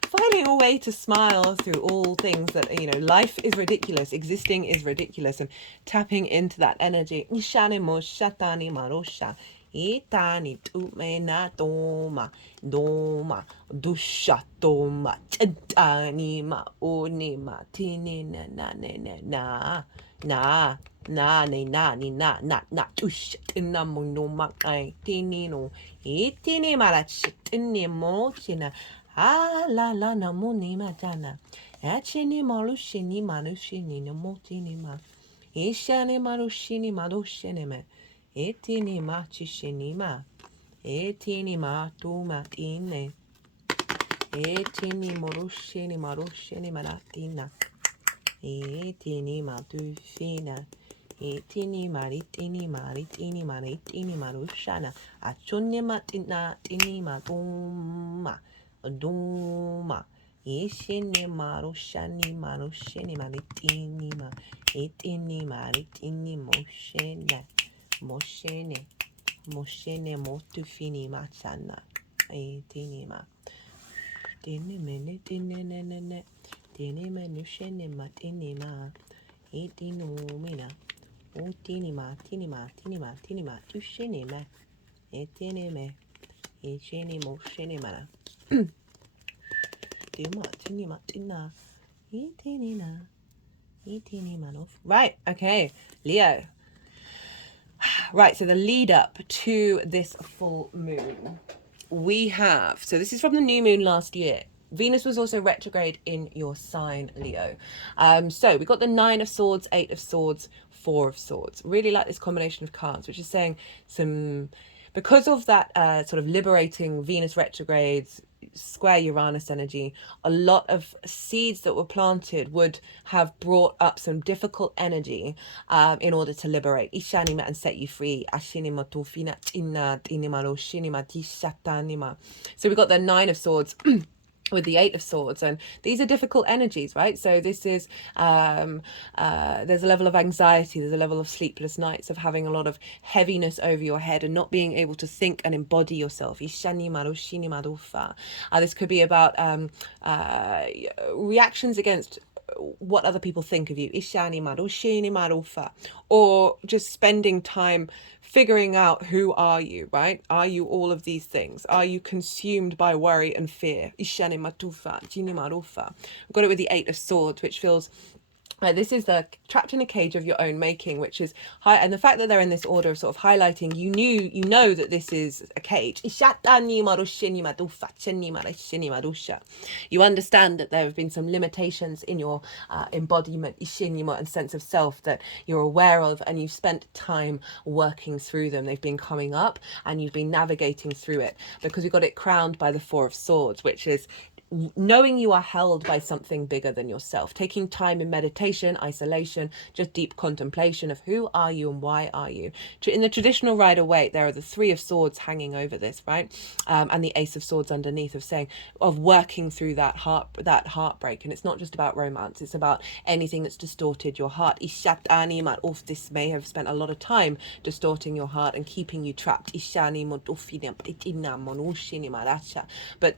finding a way to smile through all things that, you know, life is ridiculous, existing is ridiculous, and tapping into that energy. Ishani mo shatani marosha. Itani tumena doma doma dusha doma chantani ma onima tini na na na na na ni na ni na na na tush tina muno makai tini no itini marach tini mo china la la na muni matana achini marushini marushini no motini ma ishani marushini marushini me etini ma chishini ma etini ma tu matine etini marushini marushini maratina etini ma tu fina etini maritini maritini maritini marushana achunni matina tini ma duma duma ishini marushani marushini maritini ma etini maritini moshene moshene moshene motufini machana etini ma tini mene tini nene tini menushene matini ma etini mina tini ma tini ma tini ma tini ma tushene ma etini me etini moshene mana tima tini ma tina etini na etini manof. Right, okay, Leo. Right, so the lead up to this full moon, we have, so this is from the new moon last year. Venus was also retrograde in your sign, Leo. So we got the 9 of Swords, 8 of Swords, 4 of Swords. Really like this combination of cards, which is saying because of that sort of liberating Venus retrogrades, square Uranus energy, a lot of seeds that were planted would have brought up some difficult energy in order to liberate Ishanima and set you free. So we got the 9 of Swords with the 8 of Swords, and these are difficult energies, right? So this is there's a level of anxiety, there's a level of sleepless nights, of having a lot of heaviness over your head and not being able to think and embody yourself. This could be about reactions against what other people think of you, or just spending time figuring out, who are you, right? Are you all of these things? Are you consumed by worry and fear? We've got it with the 8 of Swords, which feels this is the trapped in a cage of your own making, which is high, and the fact that they're in this order of sort of highlighting, you know that this is a cage. You understand that there have been some limitations in your embodiment and sense of self that you're aware of, and you've spent time working through them. They've been coming up and you've been navigating through it, because we got it crowned by the 4 of Swords, which is knowing you are held by something bigger than yourself, taking time in meditation, isolation, just deep contemplation of who are you and why are you. In the traditional Rider-Waite, there are the 3 of Swords hanging over this, right? And the Ace of Swords underneath, of working through that heartbreak. And it's not just about romance, it's about anything that's distorted your heart. This may have spent a lot of time distorting your heart and keeping you trapped. But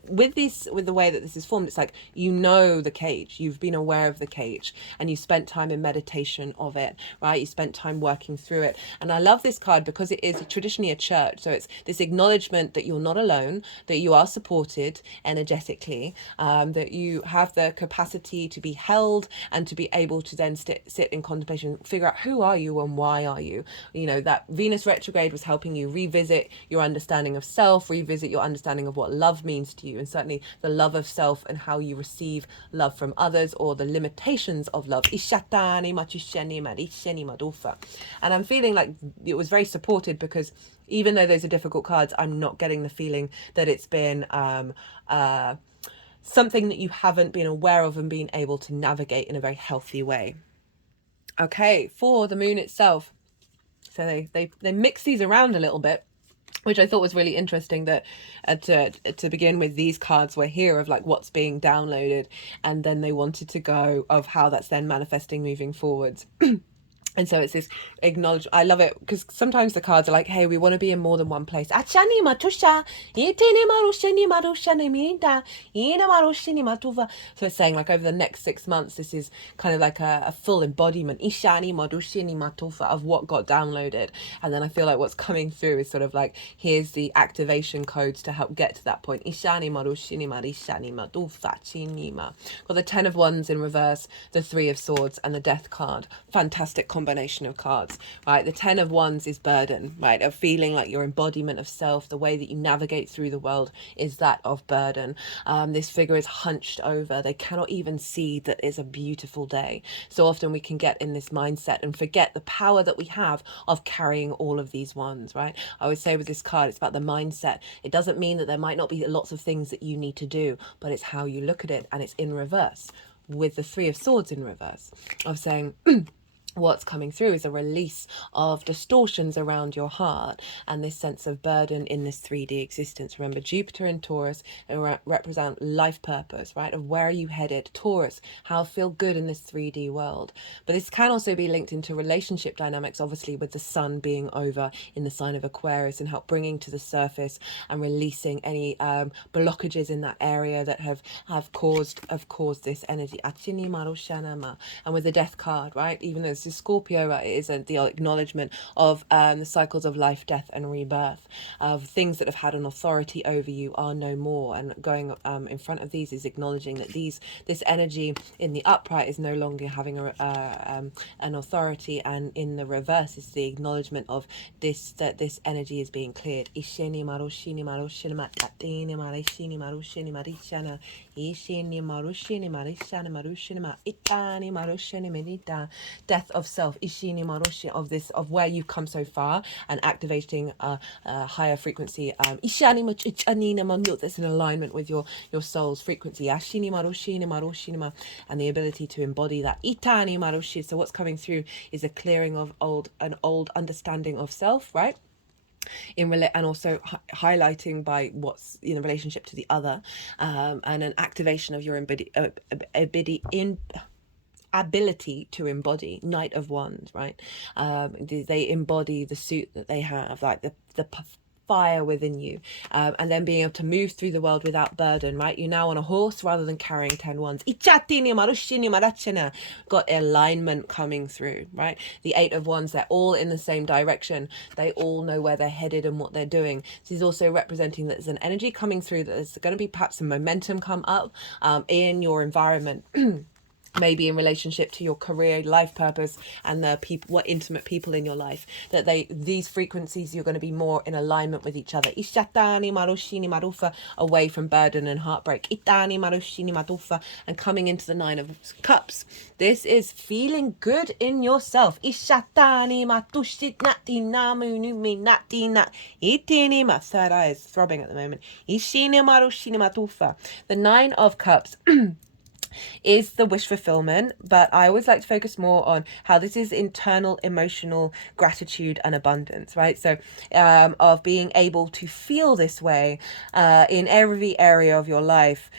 with the way that this is formed, it's like, you know, the cage, you've been aware of the cage, and you spent time in meditation of it, right? You spent time working through it. And I love this card because it is traditionally a church, so it's this acknowledgement that you're not alone, that you are supported energetically, that you have the capacity to be held and to be able to then sit in contemplation, figure out who are you and why are you. You know, that Venus retrograde was helping you revisit your understanding of self, revisit your understanding of what love means to you, and certainly the love of self and how you receive love from others, or the limitations of love. And I'm feeling like it was very supported, because even though those are difficult cards, I'm not getting the feeling that it's been something that you haven't been aware of and been able to navigate in a very healthy way. Okay, for the moon itself, so they mix these around a little bit, which I thought was really interesting, that to begin with, these cards were here of like what's being downloaded, and then they wanted to go of how that's then manifesting moving forwards. And so it's this acknowledge. I love it because sometimes the cards are like, hey, we want to be in more than one place. So it's saying like over the next 6 months, this is kind of like a full embodiment of what got downloaded. And then I feel like what's coming through is sort of like, here's the activation codes to help get to that point. Got the 10 of Wands in reverse, the 3 of Swords, and the Death card. Fantastic combination of cards, right? The 10 of Wands is burden, right? Of feeling like your embodiment of self, the way that you navigate through the world is that of burden. This figure is hunched over. They cannot even see that it's a beautiful day. So often we can get in this mindset and forget the power that we have of carrying all of these wands, right? I always say with this card, it's about the mindset. It doesn't mean that there might not be lots of things that you need to do, but it's how you look at it, and it's in reverse with the 3 of Swords in reverse of saying what's coming through is a release of distortions around your heart and this sense of burden in this 3D existence. Remember, Jupiter and Taurus represent life purpose, right? Of where are you headed? Taurus, how feel good in this 3D world. But this can also be linked into relationship dynamics, obviously with the sun being over in the sign of Aquarius, and help bringing to the surface and releasing any blockages in that area that have caused this energy. And with the Death card, right? Even though it's Scorpio, right, it is the acknowledgement of the cycles of life, death, and rebirth, of things that have had an authority over you are no more. And going in front of these is acknowledging that this energy in the upright is no longer having an authority, and in the reverse is the acknowledgement of that this energy is being cleared. Death of self, of this, of where you've come so far, and activating a higher frequency, that's in alignment with your soul's frequency, and the ability to embody that. So what's coming through is a clearing of an old understanding of self, right? And also highlighting by what's in relationship to the other, and an activation of your ability to embody. Knight of Wands, right? They embody the suit that they have, like the fire within you, and then being able to move through the world without burden, right? You're now on a horse rather than carrying 10 wands. Got alignment coming through, right? The 8 of Wands, they're all in the same direction. They all know where they're headed and what they're doing. This is also representing that there's an energy coming through, that there's going to be perhaps some momentum come up in your environment. Maybe in relationship to your career, life purpose, and the people, what intimate people in your life, that these frequencies, you're going to be more in alignment with each other. Away from burden and heartbreak. And coming into the 9 of Cups. This is feeling good in yourself. Third eye is throbbing at the moment. The 9 of Cups is the wish fulfillment, but I always like to focus more on how this is internal emotional gratitude and abundance, right? So of being able to feel this way in every area of your life,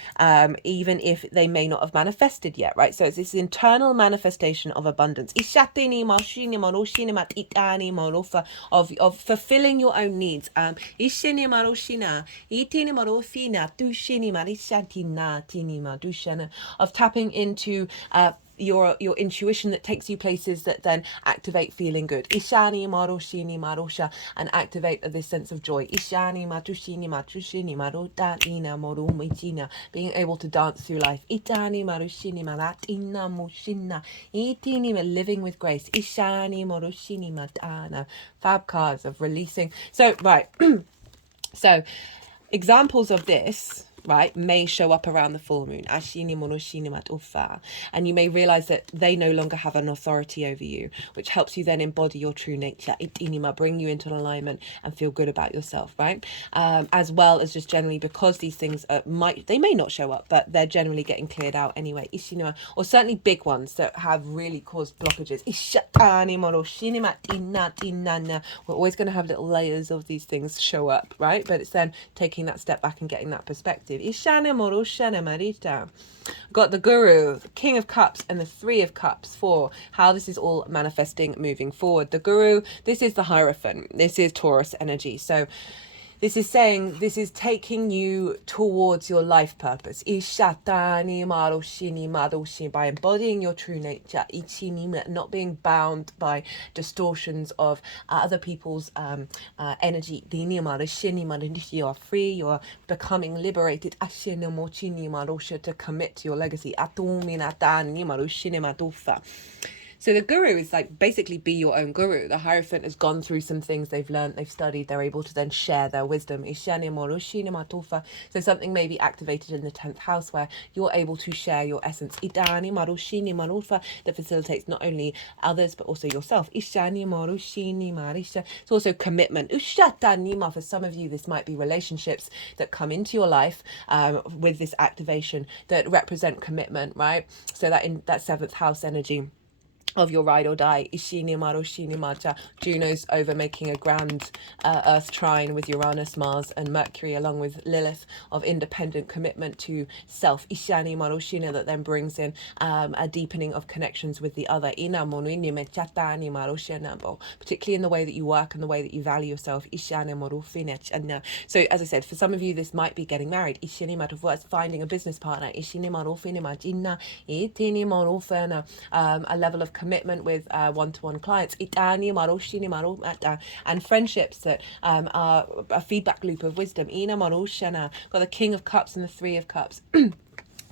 even if they may not have manifested yet, right? So it's this internal manifestation of abundance, of fulfilling your own needs, of tapping into your intuition that takes you places that then activate feeling good. And activate this sense of joy. Being able to dance through life. Living with grace. Fab cards of releasing. So, right. So, examples of this right, may show up around the full moon. And you may realize that they no longer have an authority over you, which helps you then embody your true nature, bring you into alignment and feel good about yourself, right? As well as just generally, because these things they may not show up, but they're generally getting cleared out anyway, or certainly big ones that have really caused blockages. We're always going to have little layers of these things show up, right? But it's then taking that step back and getting that perspective. Got the Guru, the King of Cups, and the Three of Cups for how this is all manifesting moving forward. The Guru, this is the Hierophant. This is Taurus energy. So this is saying, this is taking you towards your life purpose. By embodying your true nature, not being bound by distortions of other people's energy. You are free, you are becoming liberated to commit to your legacy. So the guru is like basically be your own guru. The Hierophant has gone through some things they've learned, they've studied, they're able to then share their wisdom. So something may be activated in the 10th house where you're able to share your essence. That facilitates not only others but also yourself. It's also commitment. For some of you, this might be relationships that come into your life with this activation that represent commitment, right? So that in that 7th house energy of your ride or die. Juno's over making a grand earth trine with Uranus, Mars and Mercury, along with Lilith, of independent commitment to self. That then brings in a deepening of connections with the other. Particularly in the way that you work and the way that you value yourself. So as I said, for some of you this might be getting married. Finding a business partner. A level of commitment with one-to-one clients, and friendships that are a feedback loop of wisdom. Got the King of Cups and the Three of Cups.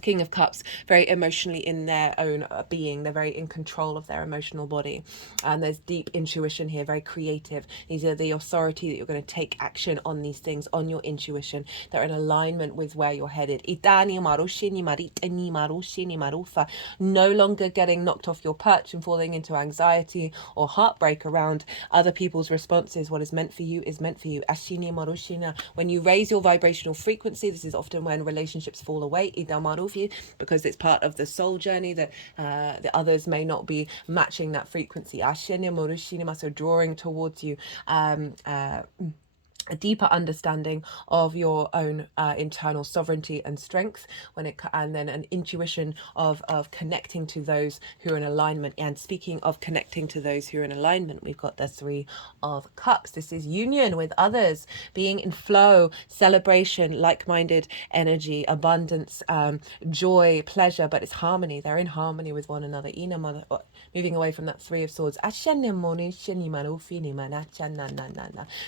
King of Cups, very emotionally in their own being. They're very in control of their emotional body. And there's deep intuition here, very creative. These are the authority that you're going to take action on these things, on your intuition. They're in alignment with where you're headed. No longer getting knocked off your perch and falling into anxiety or heartbreak around other people's responses. What is meant for you is meant for you. When you raise your vibrational frequency, this is often when relationships fall away. Because it's part of the soul journey that the others may not be matching that frequency. So drawing towards you a deeper understanding of your own internal sovereignty and strength and then an intuition of connecting to those who are in alignment. And speaking of connecting to those who are in alignment, we've got the Three of Cups. This is union with others, being in flow, celebration, like-minded energy, abundance, joy, pleasure, but it's harmony. They're in harmony with one another. Moving away from that Three of Swords.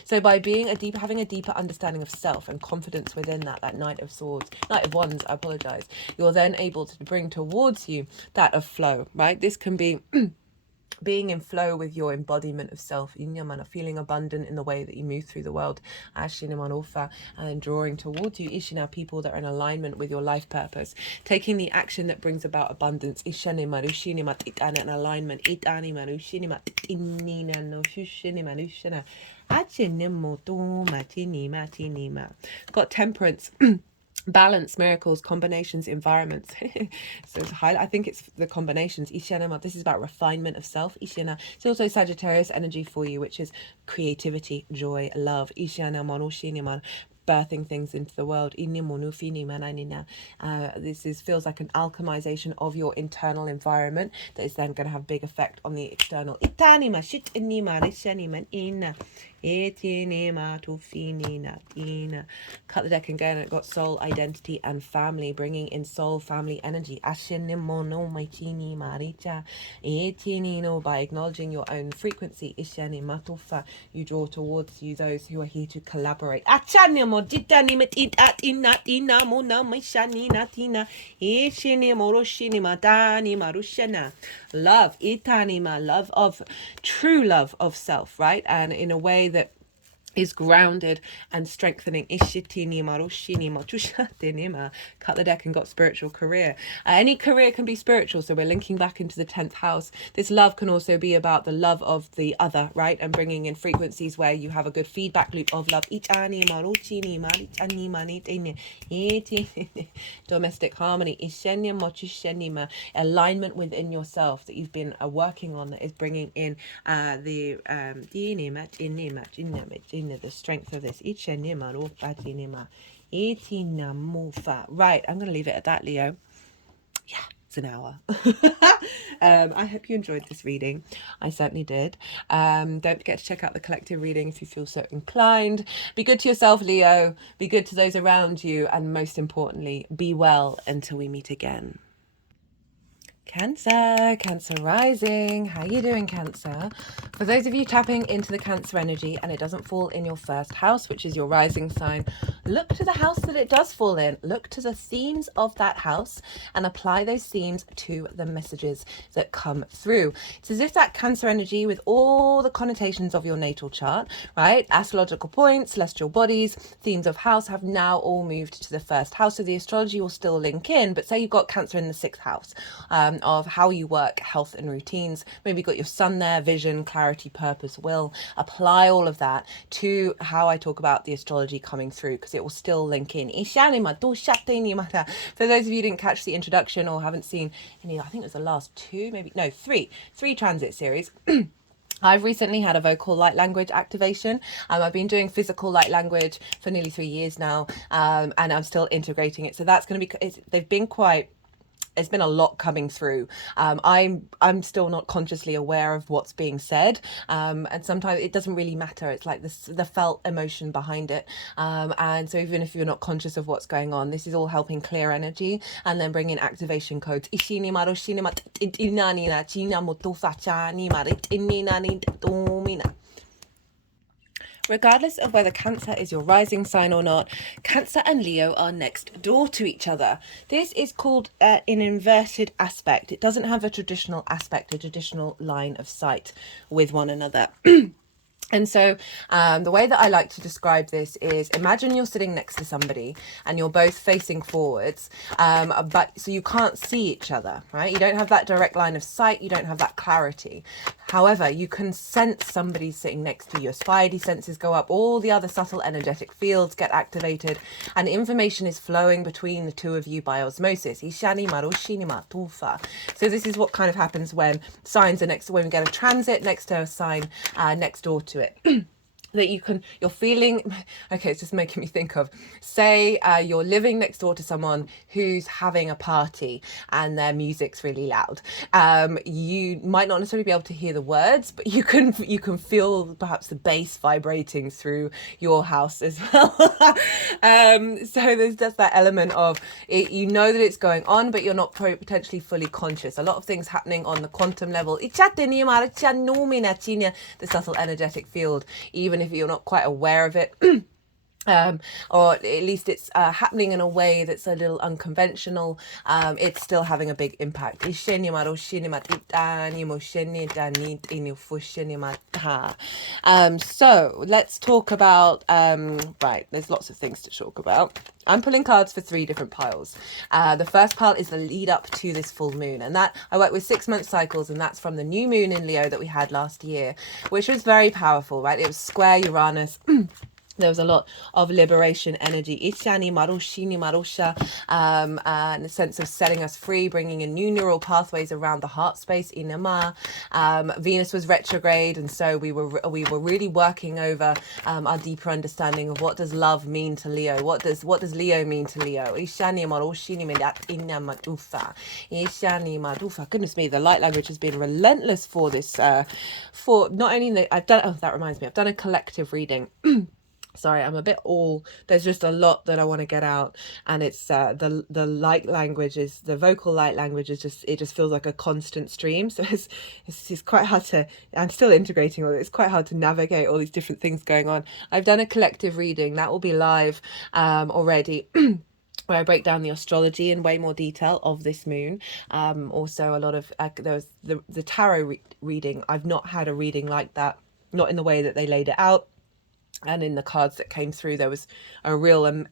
So by being having a deeper understanding of self and confidence within that Knight of Wands, I apologize, you're then able to bring towards you that of flow, right? This can be being in flow with your embodiment of self, feeling abundant in the way that you move through the world, and then drawing towards you people that are in alignment with your life purpose, taking the action that brings about abundance, and alignment. Got Temperance. Balance, miracles, combinations, environments. So it's I think it's the combinations. This is about refinement of self. It's also Sagittarius energy for you, which is creativity, joy, love. Birthing things into the world. This feels like an alchemization of your internal environment that is then going to have big effect on the external. Cut the deck again, and it got soul, identity, and family, bringing in soul, family energy. By acknowledging your own frequency, you draw towards you those who are here to collaborate. Love, love of true love of self, right? And in a way that is grounded and strengthening. Cut the deck and got spiritual career. Any career can be spiritual, so we're linking back into the 10th house. This love can also be about the love of the other, right? And bringing in frequencies where you have a good feedback loop of love. Domestic harmony. Alignment within yourself that you've been working on, that is bringing in the strength of this. Right, I'm going to leave it at that, Leo. Yeah, it's an hour. I hope you enjoyed this reading. I certainly did. Don't forget to check out the collective reading if you feel so inclined. Be good to yourself, Leo. Be good to those around you. And most importantly, be well until we meet again. Cancer rising. How you doing, Cancer? For those of you tapping into the Cancer energy and it doesn't fall in your first house, which is your rising sign, look to the house that it does fall in. Look to the themes of that house and apply those themes to the messages that come through. It's as if that Cancer energy, with all the connotations of your natal chart, right? Astrological points, celestial bodies, themes of house have now all moved to the first house. So the astrology will still link in, but say you've got Cancer in the 6th house. Of how you work, health and routines. Maybe you've got your sun there, vision, clarity, purpose, will. Apply all of that to how I talk about the astrology coming through, because it will still link in. For those of you who didn't catch the introduction or haven't seen any, I think it was the last three transit series. I've recently had a vocal light language activation. I've been doing physical light language for nearly 3 years now, and I'm still integrating it. So that's going to be, there's been a lot coming through. I'm still not consciously aware of what's being said, and sometimes it doesn't really matter. It's like the felt emotion behind it, and so even if you're not conscious of what's going on, this is all helping clear energy and then bring in activation codes. Regardless of whether Cancer is your rising sign or not, Cancer and Leo are next door to each other. This is called an inverted aspect. It doesn't have a traditional aspect, a traditional line of sight with one another. And so the way that I like to describe this is, imagine you're sitting next to somebody and you're both facing forwards, but so you can't see each other, right? You don't have that direct line of sight. You don't have that clarity. However, you can sense somebody sitting next to you. Your spidey senses go up. All the other subtle energetic fields get activated, and information is flowing between the two of you by osmosis. So this is what kind of happens when signs are when we get a transit next to a sign next door to it. That you're feeling, okay, it's just making me think of, say you're living next door to someone who's having a party and their music's really loud. You might not necessarily be able to hear the words, but you can feel perhaps the bass vibrating through your house as well. So there's just that element of it, you know that it's going on, but you're not potentially fully conscious. A lot of things happening on the quantum level, the subtle energetic field, even if you're not quite aware of it. Or at least it's happening in a way that's a little unconventional. It's still having a big impact. So let's talk about, right, there's lots of things to talk about. I'm pulling cards for 3 different piles. The first pile is the lead up to this full moon, and that I work with 6-month cycles, and that's from the new moon in Leo that we had last year, which was very powerful, right? It was square Uranus. There was a lot of liberation energy, and a sense of setting us free, bringing in new neural pathways around the heart space. Venus was retrograde, and so we were really working over our deeper understanding of what does love mean to Leo, what does Leo mean to Leo. Goodness me, the light language has been relentless for this. For not only that, I've done a collective reading. Sorry, I'm a bit there's just a lot that I want to get out, and it's the light language is, the vocal light language is just, it just feels like a constant stream. So it's quite hard to, I'm still integrating all of it. It's quite hard to navigate all these different things going on. I've done a collective reading that will be live already. Where I break down the astrology in way more detail of this moon. Also a lot of, there was the tarot reading. I've not had a reading like that, not in the way that they laid it out. And in the cards that came through, there was a real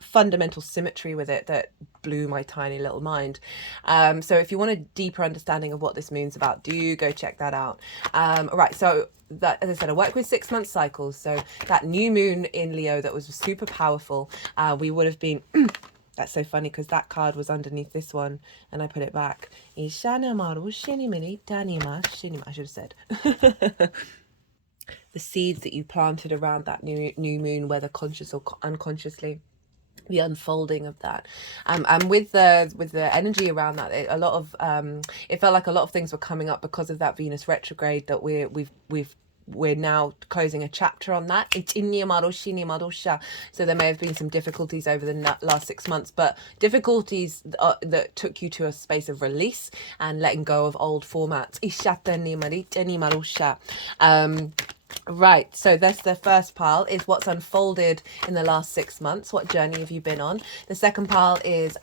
fundamental symmetry with it that blew my tiny little mind. So if you want a deeper understanding of what this moon's about, do go check that out. Right, so that, as I said, I work with 6-month cycles. So that new moon in Leo that was super powerful, we would have been... That's so funny because that card was underneath this one and I put it back. I should have said. The seeds that you planted around that new moon, whether conscious or unconsciously, the unfolding of that, and with the energy around that, it felt like a lot of things were coming up because of that Venus retrograde that we're now closing a chapter on that. So there may have been some difficulties over the last 6 months, but difficulties that took you to a space of release and letting go of old formats. Right, so that's the first pile, is what's unfolded in the last 6 months. What journey have you been on? The second pile is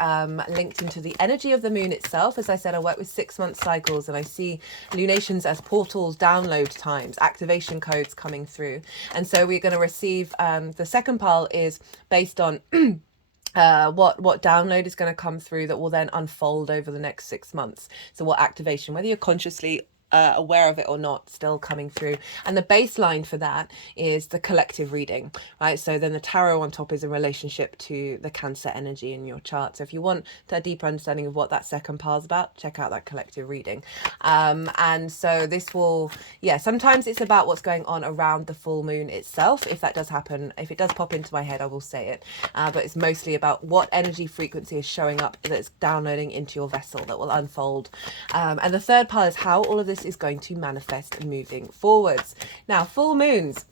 linked into the energy of the moon itself. As I said, I work with 6-month cycles and I see lunations as portals, download times, activation codes coming through. And so we're going to receive, the second pile is based on what download is going to come through that will then unfold over the next 6 months. So what activation, whether you're consciously aware of it or not, still coming through. And the baseline for that is the collective reading, right? So then the tarot on top is in relationship to the Cancer energy in your chart. So if you want a deeper understanding of what that second pile is about, check out that collective reading. And so this will, sometimes it's about what's going on around the full moon itself. If that does happen, if it does pop into my head, I will say it. But it's mostly about what energy frequency is showing up that's downloading into your vessel that will unfold. And the third pile is how all of this is going to manifest moving forwards. Now, full moons.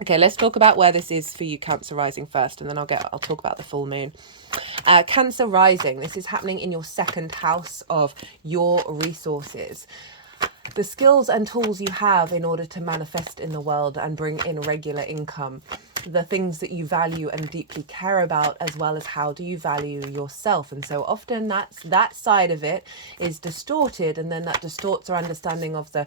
Okay, let's talk about where this is for you, Cancer rising, first, and then I'll talk about the full moon. Cancer rising, this is happening in your second house of your resources. The skills and tools you have in order to manifest in the world and bring in regular income, the things that you value and deeply care about, as well as how do you value yourself. And so often that side of it is distorted, and then that distorts our understanding of the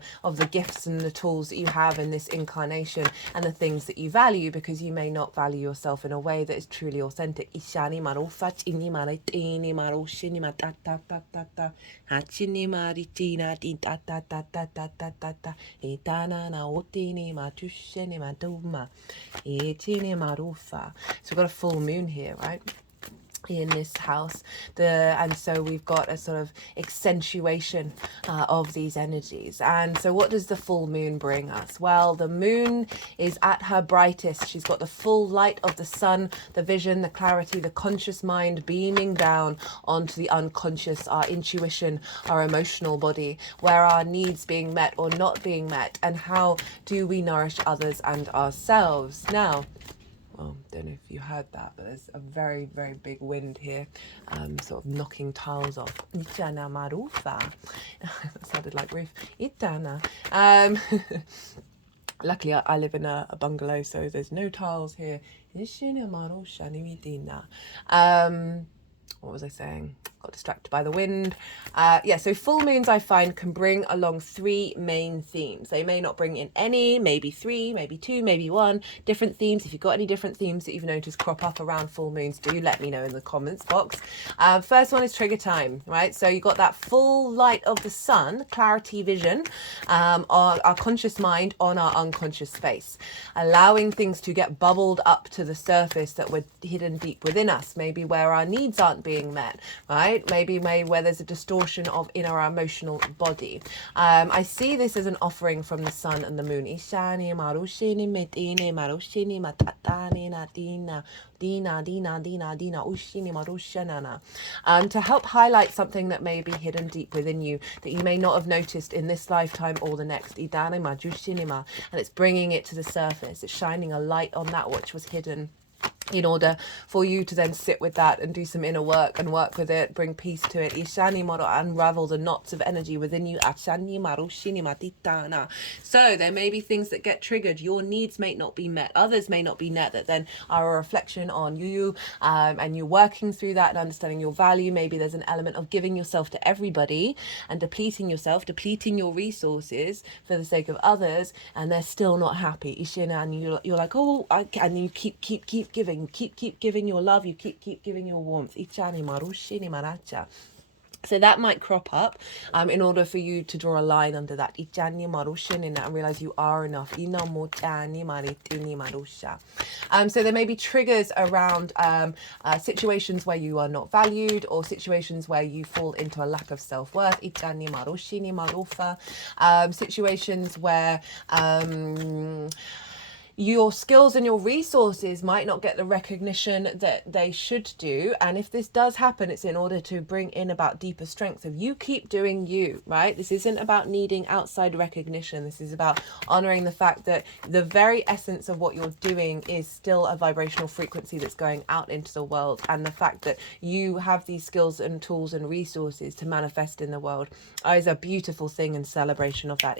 gifts and the tools that you have in this incarnation and the things that you value, because you may not value yourself in a way that is truly authentic. So we've got a full moon here, right? In this house, and so we've got a sort of accentuation of these energies. And so what does the full moon bring us? Well, the moon is at her brightest. She's got the full light of the sun, the vision, the clarity, the conscious mind beaming down onto the unconscious, our intuition, our emotional body, where our needs being met or not being met, and how do we nourish others and ourselves. Now, well, don't know if you heard that, but there's a very, very big wind here, sort of knocking tiles off. Itana marufa. That sounded like roof. Itana. Luckily, I live in a bungalow, so there's no tiles here. What was I saying? Got distracted by the wind. So full moons, I find, can bring along 3 main themes. They may not bring in any, maybe 3, maybe 2, maybe 1 different themes. If you've got any different themes that you've noticed crop up around full moons, do let me know in the comments box. First one is trigger time, right? So you've got that full light of the sun, clarity vision, our conscious mind on our unconscious space, allowing things to get bubbled up to the surface that were hidden deep within us, maybe where our needs aren't being met, right? Maybe where there's a distortion in our emotional body. I see this as an offering from the sun and the moon. To help highlight something that may be hidden deep within you that you may not have noticed in this lifetime or the next. And it's bringing it to the surface. It's shining a light on that which was hidden in order for you to then sit with that and do some inner work and work with it, bring peace to it. Ishani maro, unravel the knots of energy within you. Achani maro shini matitana. So there may be things that get triggered. Your needs may not be met. Others may not be met, that then are a reflection on you, and you're working through that and understanding your value. Maybe there's an element of giving yourself to everybody and depleting yourself, depleting your resources for the sake of others, and they're still not happy. Ishina, and you're like, oh, and you keep giving. Keep giving your love. You keep giving your warmth. Ichani maru shini maracha. So that might crop up in order for you to draw a line under that. Ichani maru shini, and realize you are enough. Ina mo chani maritini marusha. So there may be triggers around situations where you are not valued, or situations where you fall into a lack of self-worth. Ichani maru shini marufa. Situations where your skills and your resources might not get the recognition that they should do. And if this does happen, it's in order to bring in about deeper strength of you keep doing you, right? This isn't about needing outside recognition. This is about honoring the fact that the very essence of what you're doing is still a vibrational frequency that's going out into the world. And the fact that you have these skills and tools and resources to manifest in the world is a beautiful thing and celebration of that.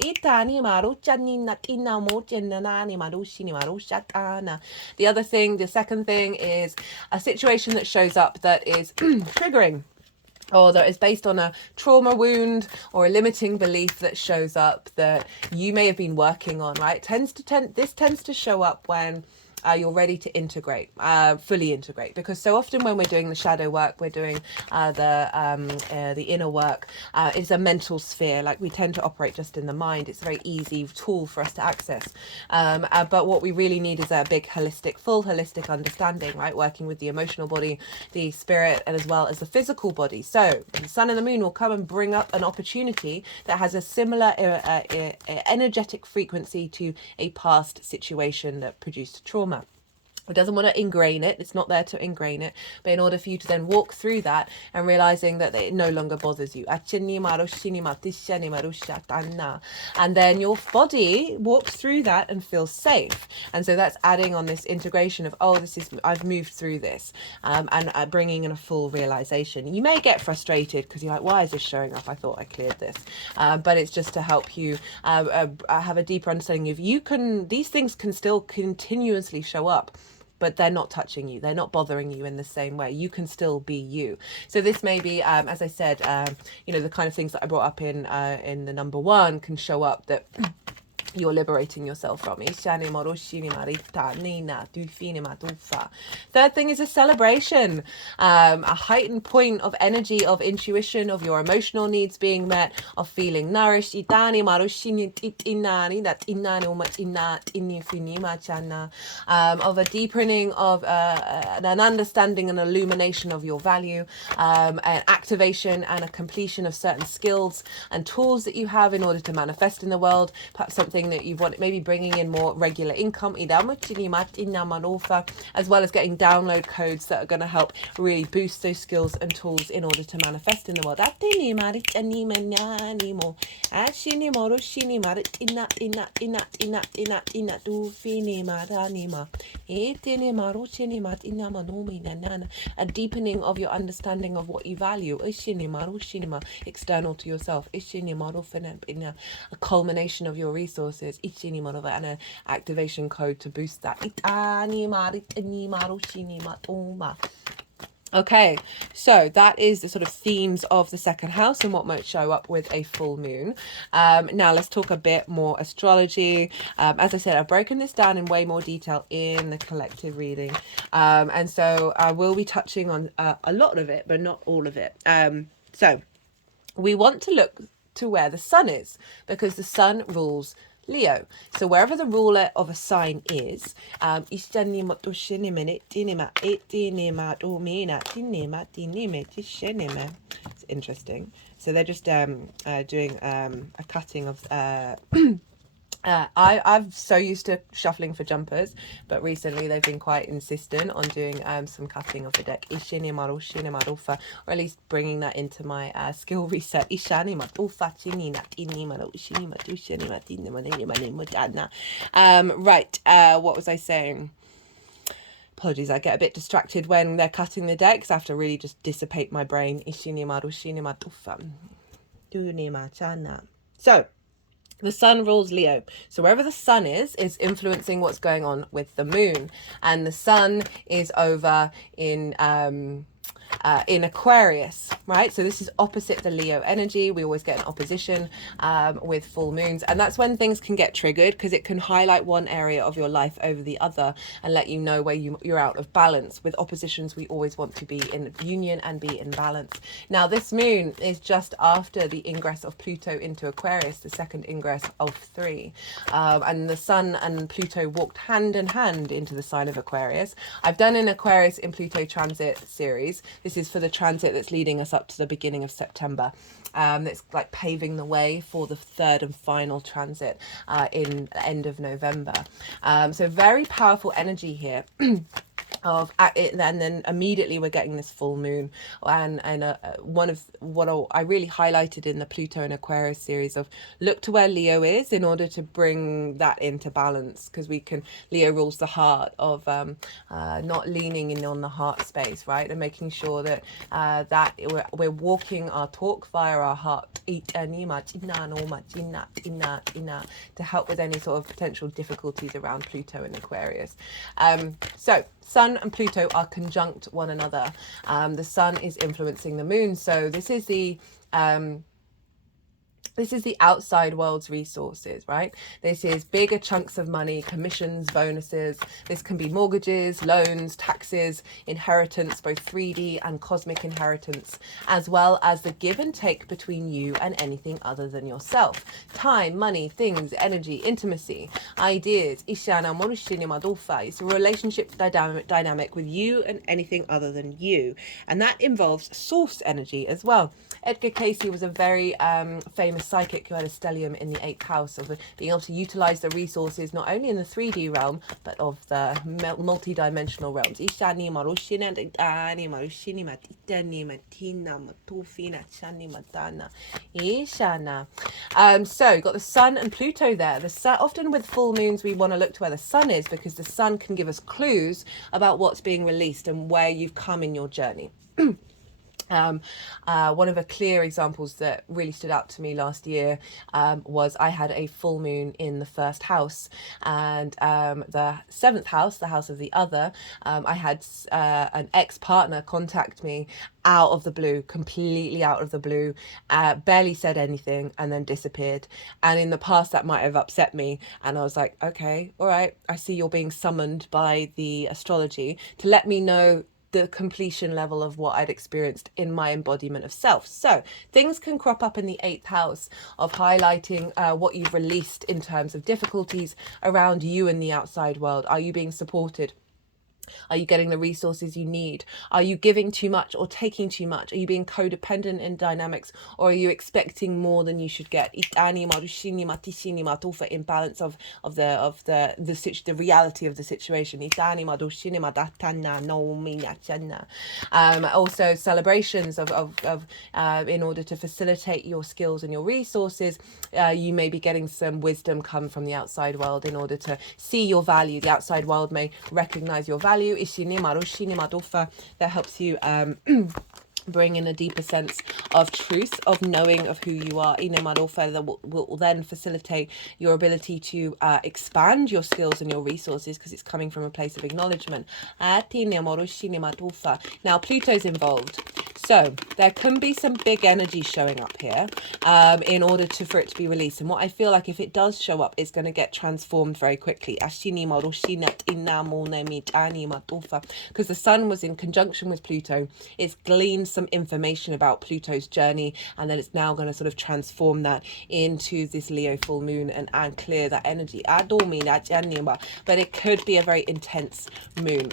The other thing, the second thing, is a situation that shows up that is triggering, or that is based on a trauma wound or a limiting belief that shows up that you may have been working on, right? This tends to show up when you're ready to integrate, fully integrate, because so often when we're doing the shadow work, we're doing the inner work. It's a mental sphere. Like, we tend to operate just in the mind. It's a very easy tool for us to access. But what we really need is a big full holistic understanding, right? Working with the emotional body, the spirit, and as well as the physical body. So the sun and the moon will come and bring up an opportunity that has a similar energetic frequency to a past situation that produced trauma. It doesn't want to ingrain it. It's not there to ingrain it. But in order for you to then walk through that and realizing that it no longer bothers you. And then your body walks through that and feels safe. And so that's adding on this integration of, oh, I've moved through this, and bringing in a full realization. You may get frustrated because you're like, why is this showing up? I thought I cleared this. But it's just to help you have a deeper understanding of these things can still continuously show up, but they're not touching you. They're not bothering you in the same way. You can still be you. So this may be, as I said, the kind of things that I brought up in the number one can show up that you're liberating yourself from. Third thing is a celebration, a heightened point of energy, of intuition, of your emotional needs being met, of feeling nourished, of a deepening of an understanding and illumination of your value, an activation and a completion of certain skills and tools that you have in order to manifest in the world. Perhaps something that you've wanted, maybe bringing in more regular income, as well as getting download codes that are going to help really boost those skills and tools in order to manifest in the world. A deepening of your understanding of what you value, external to yourself, a culmination of your resources, and an activation code to boost that. Okay, so that is the sort of themes of the second house and what might show up with a full moon. Now let's talk a bit more astrology. As I said, I've broken this down in way more detail in the collective reading. And so I will be touching on a lot of it, but not all of it. So we want to look to where the sun is, because the sun rules Leo. So wherever the ruler of a sign is, it's interesting. So they're just doing a cutting of I'm so used to shuffling for jumpers, but recently they've been quite insistent on doing some cutting of the deck, or at least bringing that into my skill reset. Right, what was I saying? Apologies, I get a bit distracted when they're cutting the deck because I have to really just dissipate my brain. So, the sun rules Leo. So wherever the sun is influencing what's going on with the moon. And the sun is over in Aquarius, right? So this is opposite the Leo energy. We always get an opposition with full moons, and that's when things can get triggered because it can highlight one area of your life over the other and let you know where you're out of balance. With oppositions, we always want to be in union and be in balance. Now this moon is just after the ingress of Pluto into Aquarius, the second ingress of 3, and the sun and Pluto walked hand in hand into the sign of Aquarius. I've done an Aquarius in Pluto transit series. This is for the transit that's leading us up to the beginning of September. That's like paving the way for the third and final transit in the end of November. So very powerful energy here. Of it, and then immediately we're getting this full moon, and one of what I really highlighted in the Pluto and Aquarius series of look to where Leo is in order to bring that into balance, because Leo rules the heart of not leaning in on the heart space, right, and making sure that that we're walking our talk via our heart to help with any sort of potential difficulties around Pluto and Aquarius. So Sun and Pluto are conjunct one another. The sun is influencing the moon. So this is the outside world's resources, right? This is bigger chunks of money, commissions, bonuses. This can be mortgages, loans, taxes, inheritance, both 3D and cosmic inheritance, as well as the give and take between you and anything other than yourself. Time, money, things, energy, intimacy, ideas. It's a relationship dynamic with you and anything other than you. And that involves source energy as well. Edgar Cayce was a very famous psychic who had a stellium in the 8th house of being able to utilize the resources not only in the 3D realm but of the multi-dimensional realms. So you've got the sun and Pluto there. The sun, often with full moons we want to look to where the sun is, because the sun can give us clues about what's being released and where you've come in your journey. One of the clear examples that really stood out to me last year was I had a full moon in the 1st house, and the 7th house, the house of the other, I had an ex-partner contact me out of the blue, completely out of the blue, barely said anything and then disappeared. And in the past that might have upset me, and I was like, okay, all right, I see you're being summoned by the astrology to let me know the completion level of what I'd experienced in my embodiment of self. So things can crop up in the 8th house of highlighting what you've released in terms of difficulties around you and the outside world. Are you being supported? Are you getting the resources you need? Are you giving too much or taking too much? Are you being codependent in dynamics, or are you expecting more than you should get? Imbalance of the reality of the situation. Also celebrations of in order to facilitate your skills and your resources, you may be getting some wisdom come from the outside world in order to see your value. The outside world may recognize your value. That helps you bring in a deeper sense of truth, of knowing of who you are. That will then facilitate your ability to expand your skills and your resources, because it's coming from a place of acknowledgement. Now Pluto's involved, so there can be some big energy showing up here in order for it to be released. And what I feel like, if it does show up, it's going to get transformed very quickly, because the sun was in conjunction with Pluto. It's gleaned some information about Pluto's journey, and then it's now going to sort of transform that into this Leo full moon and clear that energy. But it could be a very intense moon.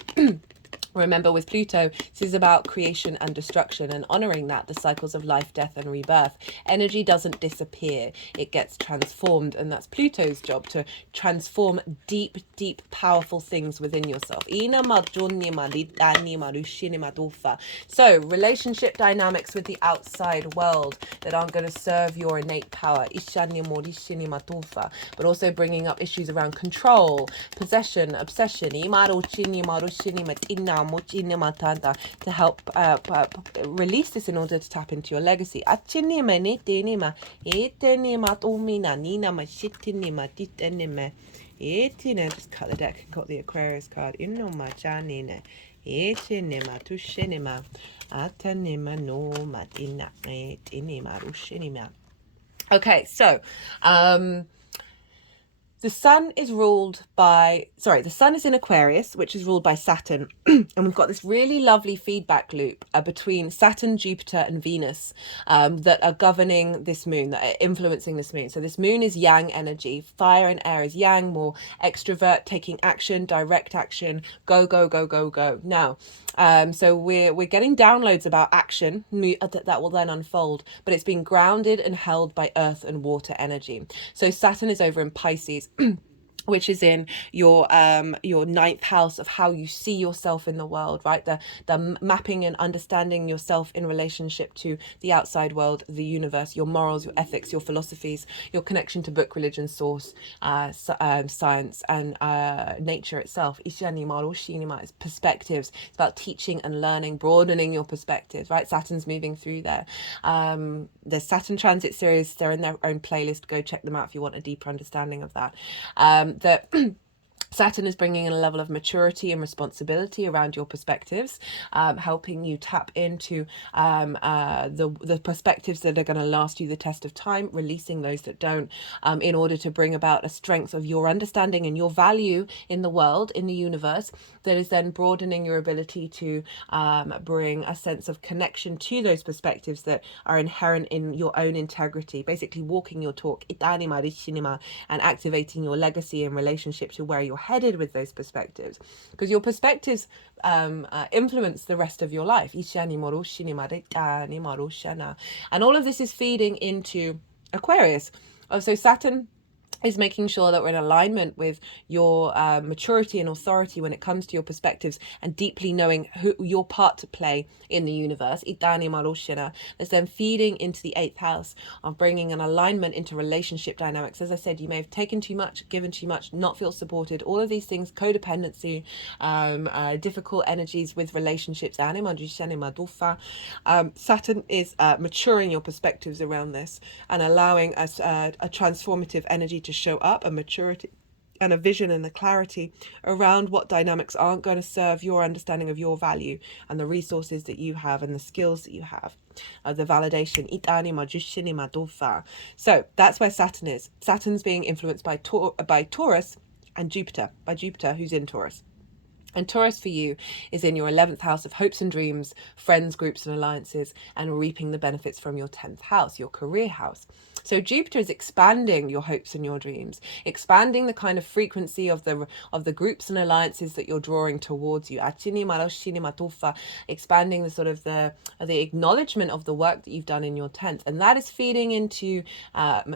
Remember, with Pluto, this is about creation and destruction and honoring that, the cycles of life, death, and rebirth. Energy doesn't disappear, it gets transformed, and that's Pluto's job, to transform deep, deep, powerful things within yourself. So, relationship dynamics with the outside world that aren't going to serve your innate power, but also bringing up issues around control, possession, obsession, to help release this in order to tap into your legacy. Just cut the deck and got the Aquarius card. Okay, so the sun is in Aquarius, which is ruled by Saturn. And we've got this really lovely feedback loop between Saturn, Jupiter, and Venus that are governing this moon, that are influencing this moon. So this moon is yang energy. Fire and air is yang, more extrovert, taking action, direct action, go, go, go, go, go. Now, so we're getting downloads about action that will then unfold, but it's being grounded and held by earth and water energy. So Saturn is over in Pisces, which is in your ninth house of how you see yourself in the world, right? The mapping and understanding yourself in relationship to the outside world, the universe, your morals, your ethics, your philosophies, your connection to book, religion, source, science, and nature itself. Ishiani is perspectives. It's about teaching and learning, broadening your perspectives, right? Saturn's moving through there. There's Saturn transit series. They're in their own playlist. Go check them out if you want a deeper understanding of that. That Saturn is bringing in a level of maturity and responsibility around your perspectives, helping you tap into the perspectives that are going to last you the test of time, releasing those that don't, in order to bring about a strength of your understanding and your value in the world, in the universe, that is then broadening your ability to bring a sense of connection to those perspectives that are inherent in your own integrity, basically walking your talk and activating your legacy in relationship to where you're headed with those perspectives, because your perspectives influence the rest of your life. And all of this is feeding into Aquarius. So Saturn is making sure that we're in alignment with your maturity and authority when it comes to your perspectives, and deeply knowing your part to play in the universe. That's then feeding into the 8th house of bringing an alignment into relationship dynamics. As I said, you may have taken too much, given too much, not feel supported, all of these things, codependency, difficult energies with relationships. Saturn is maturing your perspectives around this and allowing us a transformative energy to show up, a maturity and a vision and a clarity around what dynamics aren't going to serve your understanding of your value and the resources that you have and the skills that you have, the validation. So that's where Saturn is. Saturn's being influenced by Taurus and Jupiter, who's in Taurus. And Taurus for you is in your 11th house of hopes and dreams, friends, groups, and alliances, and reaping the benefits from your 10th house, your career house. So Jupiter is expanding your hopes and your dreams, expanding the kind of frequency of the groups and alliances that you're drawing towards you. Expanding the sort of the acknowledgement of the work that you've done in your 10th, and that is feeding into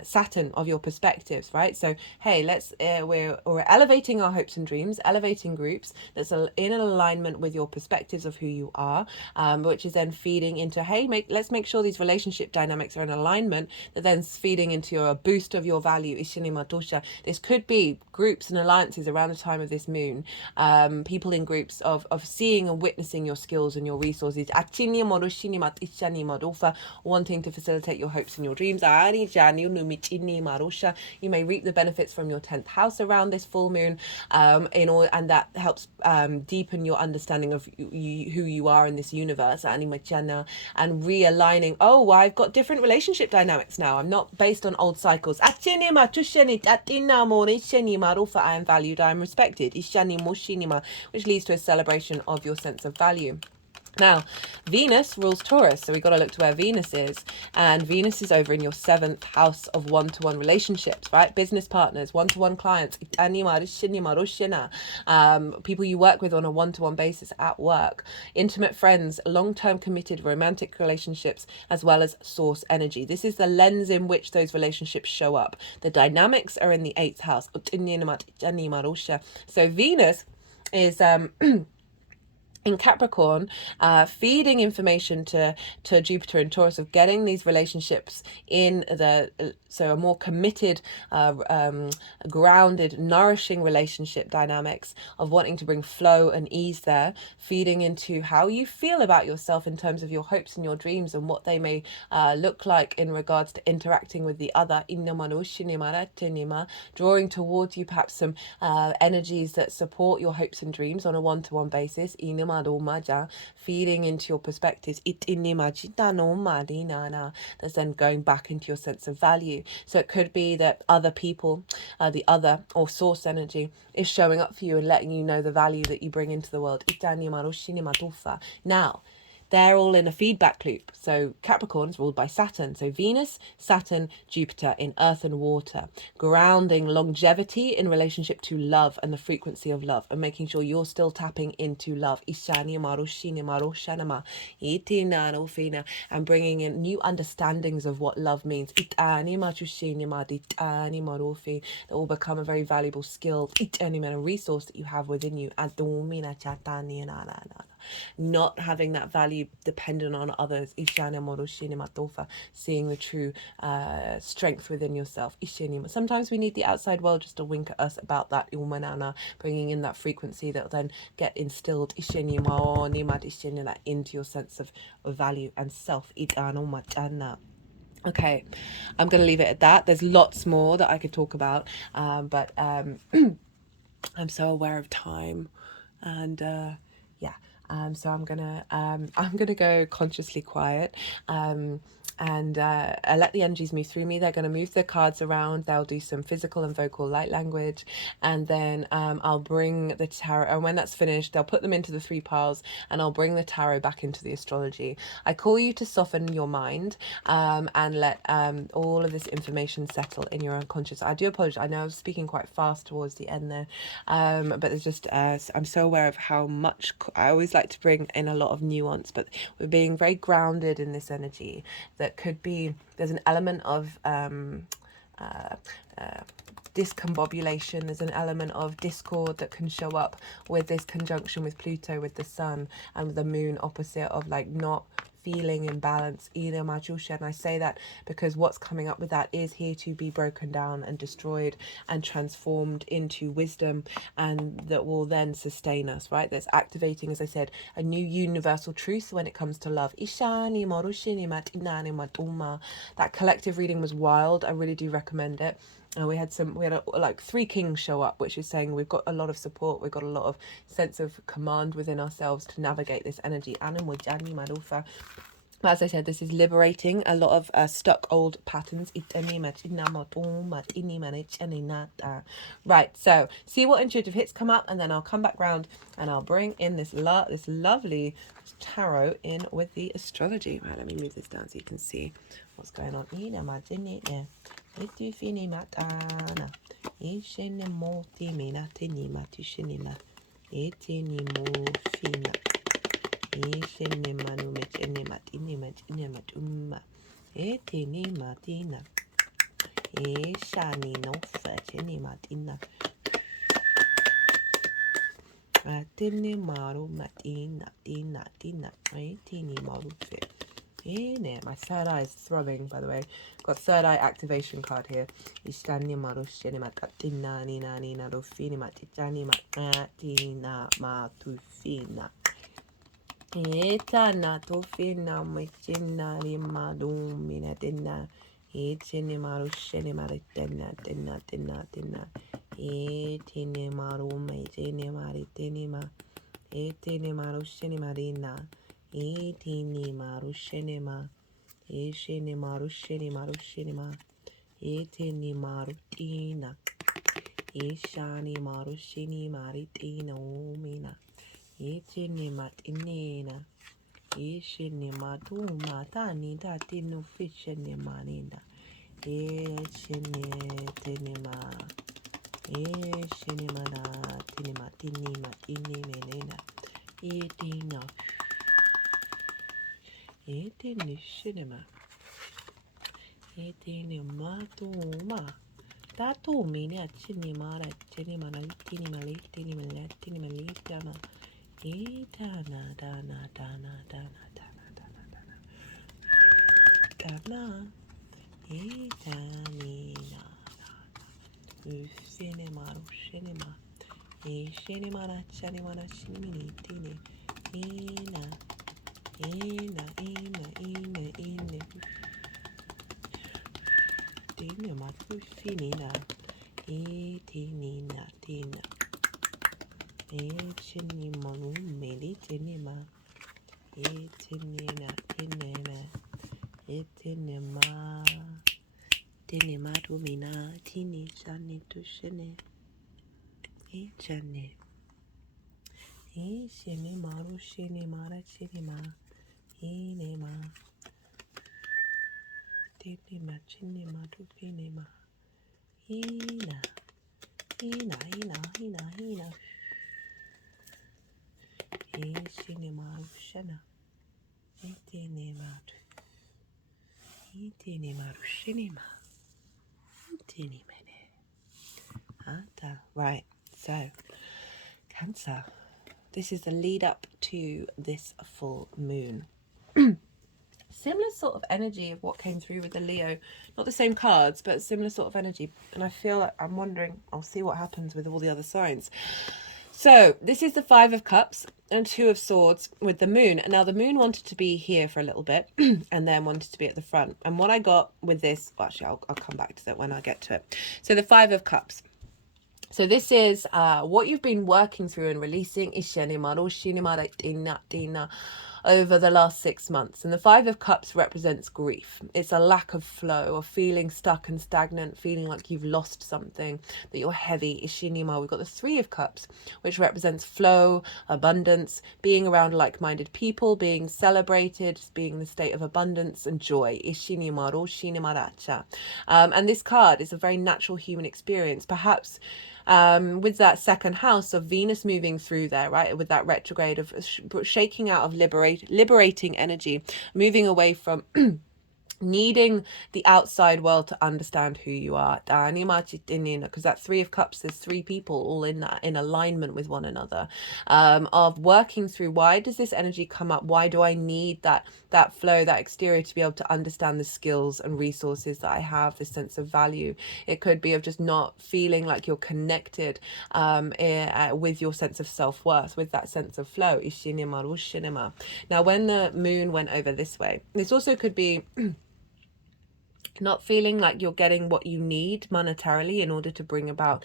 Saturn of your perspectives, right? So hey, we're elevating our hopes and dreams, elevating groups that's in alignment with your perspectives of who you are, which is then feeding into, hey, let's make sure these relationship dynamics are in alignment, that then feeding into a boost of your value. This could be groups and alliances around the time of this moon, people in groups of seeing and witnessing your skills and your resources, wanting to facilitate your hopes and your dreams. You may reap the benefits from your 10th house around this full moon, and that helps deepen your understanding of who you are in this universe, and realigning. Oh, well, I've got different relationship dynamics now. I'm not based on old cycles. I am valued, I am respected, which leads to a celebration of your sense of value. Now, Venus rules Taurus, so we got to look to where Venus is. And Venus is over in your 7th house of one-to-one relationships, right? Business partners, one-to-one clients, people you work with on a one-to-one basis at work, intimate friends, long-term committed romantic relationships, as well as source energy. This is the lens in which those relationships show up. The dynamics are in the 8th house. So Venus is in Capricorn, feeding information to Jupiter and Taurus of getting these relationships in so a more committed, grounded, nourishing relationship dynamics of wanting to bring flow and ease there, feeding into how you feel about yourself in terms of your hopes and your dreams and what they may look like in regards to interacting with the other, drawing towards you perhaps some energies that support your hopes and dreams on a one-to-one basis, feeding into your perspectives, that's then going back into your sense of value. So it could be that other people, the other or source energy, is showing up for you and letting you know the value that you bring into the world. Now, they're all in a feedback loop. So Capricorn's ruled by Saturn. So Venus, Saturn, Jupiter in earth and water, grounding longevity in relationship to love and the frequency of love, and making sure you're still tapping into love. And bringing in new understandings of what love means. That will become a very valuable skill and a resource that you have within you. Not having that value dependent on others, seeing the true strength within yourself. Sometimes we need the outside world just to wink at us about that, bringing in that frequency that will then get instilled into your sense of value and self. Okay, I'm going to leave it at that. There's lots more that I could talk about, but I'm so aware of time, and yeah. So I'm gonna go consciously quiet, and I let the energies move through me. They're going to move the cards around. They'll do some physical and vocal light language, and then I'll bring the tarot. And when that's finished, they'll put them into the 3 piles, and I'll bring the tarot back into the astrology. I call you to soften your mind, and let all of this information settle in your unconscious. I do apologize. I know I was speaking quite fast towards the end there, but there's just I'm so aware of how much I always like to bring in a lot of nuance, but we're being very grounded in this energy that could be, there's an element of discombobulation, there's an element of discord that can show up with this conjunction with Pluto, with the sun and with the moon opposite, of like not feeling in balance either, Majusha. And I say that because what's coming up with that is here to be broken down and destroyed and transformed into wisdom, and that will then sustain us, right? That's activating, as I said, a new universal truth when it comes to love. That collective reading was wild. I really do recommend it. We had like 3 kings show up, which is saying we've got a lot of support, we've got a lot of sense of command within ourselves to navigate this energy. But as I said, this is liberating a lot of stuck old patterns. Right, so see what intuitive hits come up, and then I'll come back round and I'll bring in this lovely tarot in with the astrology. Right, let me move this down so you can see what's going on. My third eye is throbbing, by the way. Got third eye activation card here. Ishinima duma tani dati no fishinima ninda. Ishine tinima. Ishinima na tinima tinima tinima. Itina. Itini shinima. Itinima duma. Tatu mina chinima tinima tinima tinima tinima litama. Itana dana dana dana dana dana dana dana itanina usinema ushinema ishinema na chanema na shinimini tine ina tine matufinina itinina tina echinima meli tinema itinina tinema itinema tinema tumina tini chani tushene ichane ishene maru shene mara chinema inema tinema chinema tufinema ina ishinema ushana itinema rushinema itinimene anta. Right, so Cancer, this is the lead up to this full moon. Similar sort of energy of what came through with the Leo, not the same cards, but similar sort of energy. And I feel like I'm wondering, I'll see what happens with all the other signs. So this is the 5 of Cups and 2 of Swords with the moon. And now the moon wanted to be here for a little bit and then wanted to be at the front. And what I got with this, well, actually, I'll come back to that when I get to it. So the 5 of Cups. So this is what you've been working through and releasing over the last 6 months. And the 5 of Cups represents grief. It's a lack of flow, of feeling stuck and stagnant, feeling like you've lost something, that you're heavy. Ishinima. We've got the 3 of Cups, which represents flow, abundance, being around like-minded people, being celebrated, being in the state of abundance and joy. Ishinima ro shinimaracha. And this card is a very natural human experience. Perhaps with that second house of Venus moving through there, right, with that retrograde of shaking out of liberating energy, moving away from needing the outside world to understand who you are, because that 3 of Cups, there's 3 people all in that, in alignment with one another, of working through, why does this energy come up, why do I need that flow, that exterior, to be able to understand the skills and resources that I have, this sense of value. It could be of just not feeling like you're connected with your sense of self-worth, with that sense of flow. Now when the moon went over this way, this also could be not feeling like you're getting what you need monetarily in order to bring about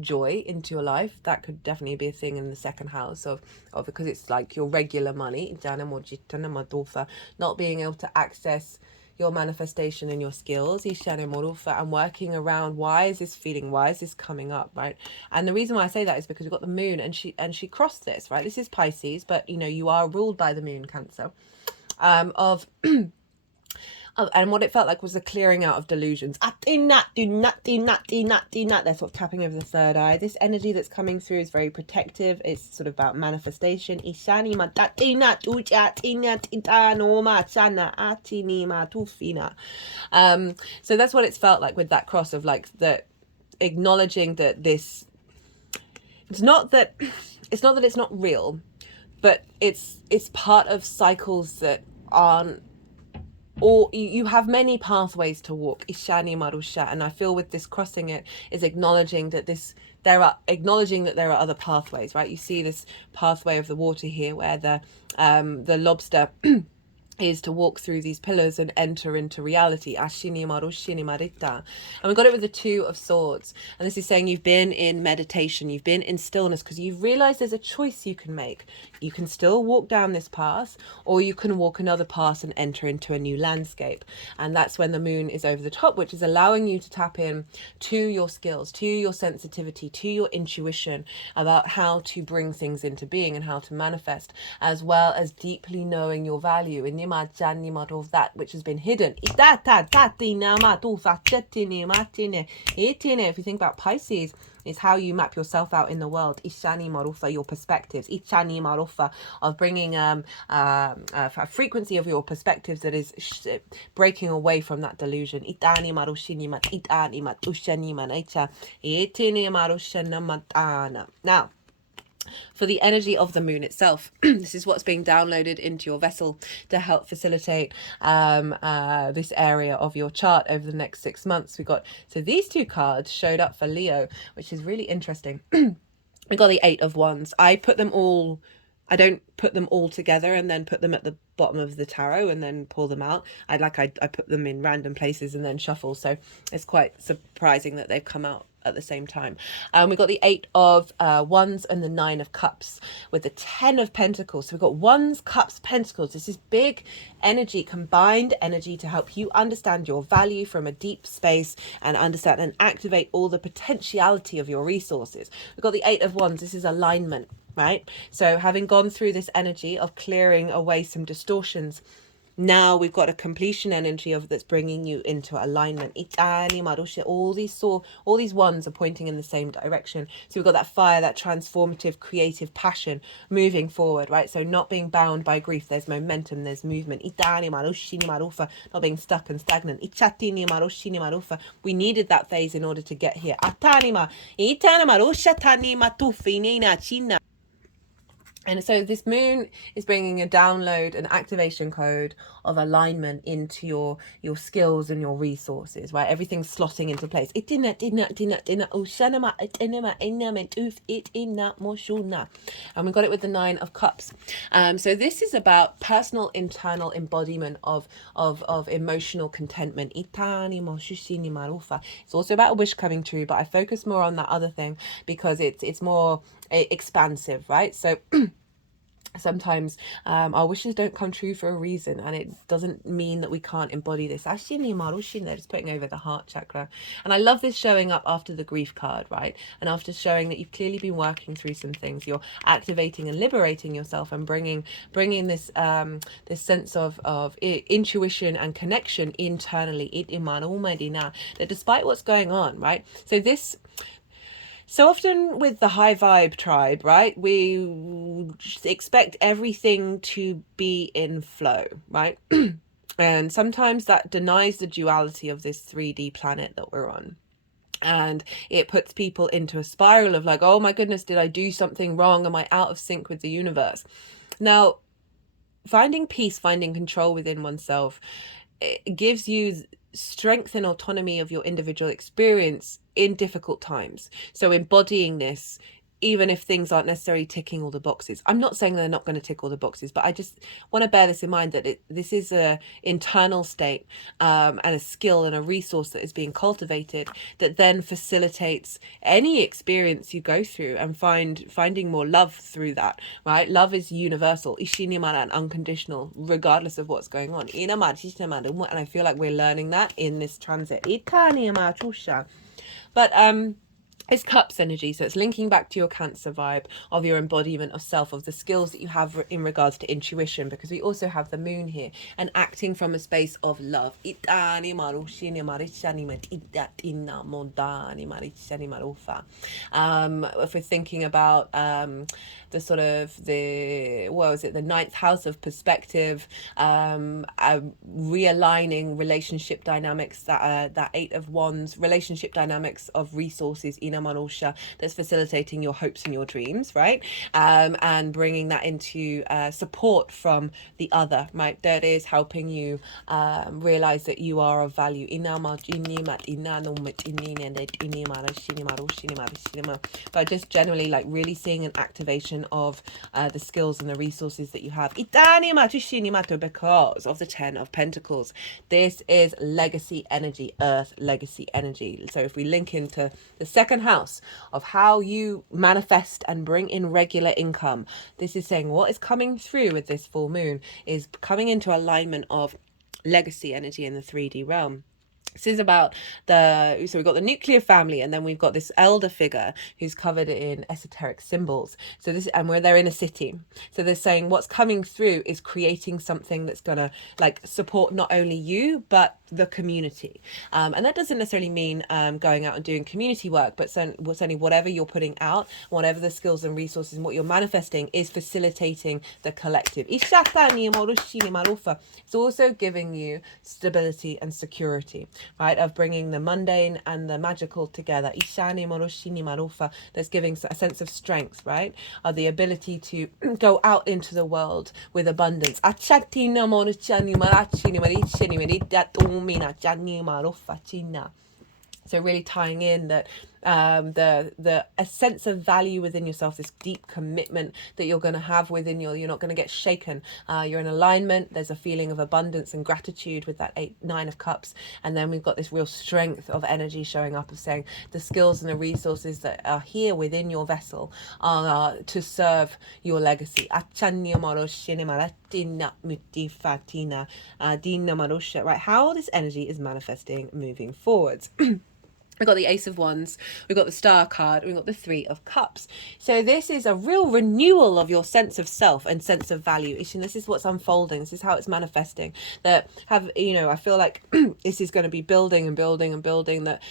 joy into your life. That could definitely be a thing in the second house of because it's like your regular money, not being able to access your manifestation and your skills, and working around, why is this feeling, why is this coming up, right? And the reason why I say that is because we've got the moon and she crossed this, right? This is Pisces, but you know, you are ruled by the moon, Cancer, and what it felt like was the clearing out of delusions. They're sort of tapping over the third eye. This energy that's coming through is very protective. It's sort of about manifestation. So that's what it's felt like with that cross of like the acknowledging that this, it's not that it's not real, but it's part of cycles that aren't, or you have many pathways to walk. Ishani Marusha. And I feel with this crossing it is acknowledging that there are other pathways, right? You see this pathway of the water here where the lobster is to walk through these pillars and enter into reality. And we got it with the Two of Swords. And this is saying you've been in meditation, you've been in stillness, because you've realized there's a choice you can make. You can still walk down this path, or you can walk another path and enter into a new landscape. And that's when the moon is over the top, which is allowing you to tap in to your skills, to your sensitivity, to your intuition about how to bring things into being and how to manifest, as well as deeply knowing your value in of that which has been hidden. If you think about Pisces, is how you map yourself out in the world. Ishani marufa, your perspectives. Ishani marufa, of bringing a frequency of your perspectives that is breaking away from that delusion. Itani marushini mat itani mat ushani manacha. Itini marushana matana. Now, for the energy of the moon itself, this is what's being downloaded into your vessel to help facilitate this area of your chart over the next 6 months. So these two cards showed up for Leo, which is really interesting. We got the Eight of Wands. I don't put them all together and then put them at the bottom of the tarot and then pull them out. I put them in random places and then shuffle. So it's quite surprising that they've come out at the same time. We got the Eight of Wands and the Nine of Cups with the 10 of Pentacles. So we've got Wands, Cups, Pentacles. This is big energy, combined energy to help you understand your value from a deep space and understand and activate all the potentiality of your resources. We've got the Eight of Wands. This is alignment, right? So having gone through this energy of clearing away some distortions, now we've got a completion energy of that's bringing you into alignment. All these wands are pointing in the same direction. So we've got that fire, that transformative, creative passion moving forward, right? So not being bound by grief. There's momentum, there's movement. Not being stuck and stagnant. We needed that phase in order to get here. And so this moon is bringing a download, an activation code of alignment into your skills and your resources, right? Everything's slotting into place. And we got it with the Nine of Cups. So this is about personal internal embodiment of emotional contentment. It's also about a wish coming true, but I focus more on that other thing because it's more expansive, right? So sometimes our wishes don't come true for a reason, and it doesn't mean that we can't embody this. They're just putting over the heart chakra. And I love this showing up after the grief card, right? And after showing that you've clearly been working through some things, you're activating and liberating yourself and bringing this this sense of intuition and connection internally, that despite what's going on, right? So often with the high vibe tribe, right, we expect everything to be in flow, right? And sometimes that denies the duality of this 3D planet that we're on. And it puts people into a spiral of like, oh my goodness, did I do something wrong? Am I out of sync with the universe? Now, finding peace, finding control within oneself, it gives you strength and autonomy of your individual experience in difficult times. So embodying this, even if things aren't necessarily ticking all the boxes. I'm not saying they're not going to tick all the boxes, but I just want to bear this in mind that this is a internal state and a skill and a resource that is being cultivated that then facilitates any experience you go through and finding more love through that, right? Love is universal, and unconditional, regardless of what's going on. And I feel like we're learning that in this transit. But it's Cups energy, so it's linking back to your Cancer vibe of your embodiment of self, of the skills that you have in regards to intuition, because we also have the moon here and acting from a space of love. If we're thinking about the sort of the ninth house of perspective, realigning relationship dynamics, that Eight of Wands, relationship dynamics of resources, that's facilitating your hopes and your dreams, right? And bringing that into support from the other, right? That is helping you realize that you are of value. But just generally, like, really seeing an activation of the skills and the resources that you have. Because of the Ten of Pentacles. This is legacy energy, earth legacy energy. So if we link into the second house of how you manifest and bring in regular income, this is saying what is coming through with this full moon is coming into alignment of legacy energy in the 3D realm. This is about so we've got the nuclear family, and then we've got this elder figure who's covered in esoteric symbols. So and where they're in a city. So they're saying what's coming through is creating something that's gonna like support not only you, but the community. And that doesn't necessarily mean going out and doing community work, but certainly whatever you're putting out, whatever the skills and resources and what you're manifesting is facilitating the collective. It's also giving you stability and security, right, of bringing the mundane and the magical together. That's giving a sense of strength, right, of the ability to go out into the world with abundance. So really tying in that a sense of value within yourself, this deep commitment that you're going to have within you're not going to get shaken. You're in alignment. There's a feeling of abundance and gratitude with that 9 of Cups. And then we've got this real strength of energy showing up of saying the skills and the resources that are here within your vessel are to serve your legacy. Right, how this energy is manifesting moving forwards. We've got the Ace of Wands, we've got the Star card, we've got the 3 of Cups. So this is a real renewal of your sense of self and sense of value. And this is what's unfolding. This is how it's manifesting. That I feel like this is going to be building and building and building, that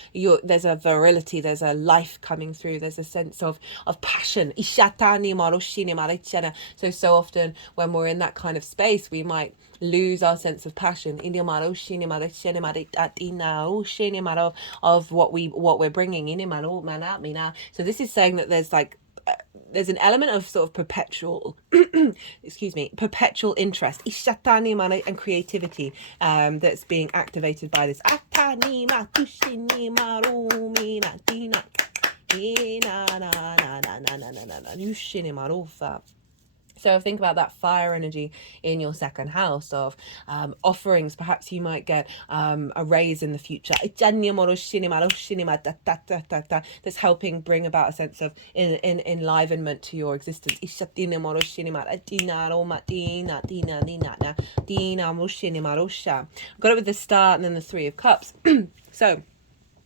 there's a virility, there's a life coming through, there's a sense of passion. So often when we're in that kind of space, we might lose our sense of passion of what we're bringing. So this is saying that there's an element of sort of perpetual perpetual interest and creativity that's being activated by this. So think about that fire energy in your second house of offerings. Perhaps you might get a raise in the future. That's helping bring about a sense of enlivenment to your existence. Got it with the Star and then the 3 of Cups. So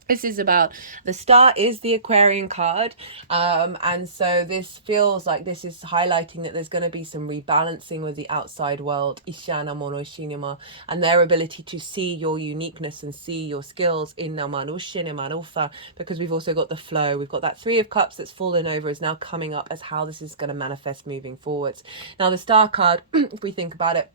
this is about, the Star is the Aquarian card, and so this feels like this is highlighting that there's going to be some rebalancing with the outside world, Ishana Mono Shinima, and their ability to see your uniqueness and see your skills in Namanu Shinimarufa, because we've also got the flow. We've got that 3 of Cups that's fallen over, is now coming up as how this is going to manifest moving forwards. Now the Star card, if we think about it,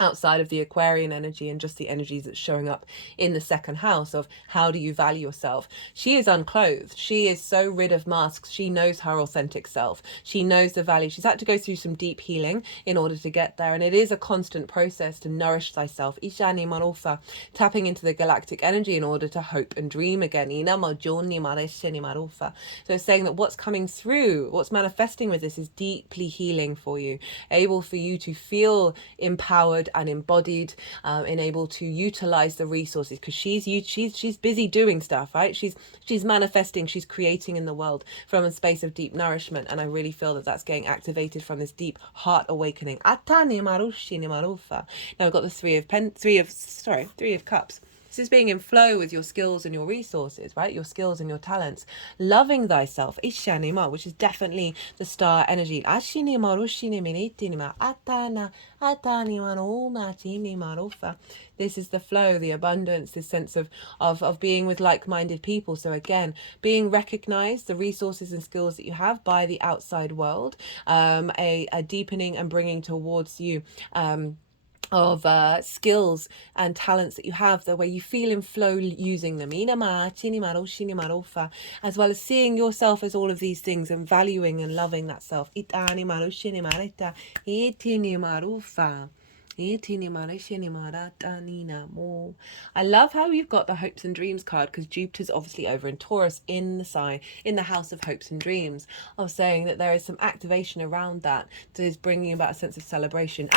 outside of the Aquarian energy and just the energies that's showing up in the second house of how do you value yourself. She is unclothed. She is so rid of masks. She knows her authentic self. She knows the value. She's had to go through some deep healing in order to get there. And it is a constant process to nourish thyself. Ishani Marufa, tapping into the galactic energy in order to hope and dream again. So it's saying that what's coming through, what's manifesting with this is deeply healing for you, able for you to feel empowered and embodied, and able to utilize the resources, because she's busy doing stuff, right? She's manifesting, she's creating in the world from a space of deep nourishment, and I really feel that that's getting activated from this deep heart awakening. Now we've got the 3 of Cups. This is being in flow with your skills and your resources, right? Your skills and your talents. Loving thyself, Ishanima, which is definitely the Star energy. This is the flow, the abundance, this sense of being with like-minded people. So again, being recognized, the resources and skills that you have by the outside world, a deepening and bringing towards you skills and talents that you have, the way you feel in flow using them, as well as seeing yourself as all of these things and valuing and loving that self. I love how you've got the hopes and dreams card, because Jupiter's obviously over in Taurus, in the sign, in the house of hopes and dreams, of saying that there is some activation around that is bringing about a sense of celebration.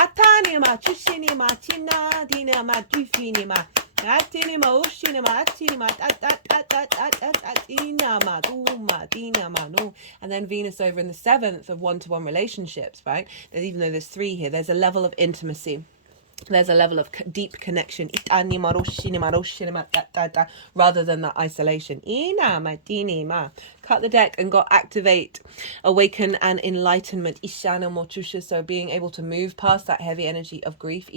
And then Venus over in the 7th of one-to-one relationships, right? Even though there's 3 here, there's a level of intimacy. There's a level of deep connection, rather than that isolation. Cut the deck and got activate, awaken, and enlightenment. So being able to move past that heavy energy of grief,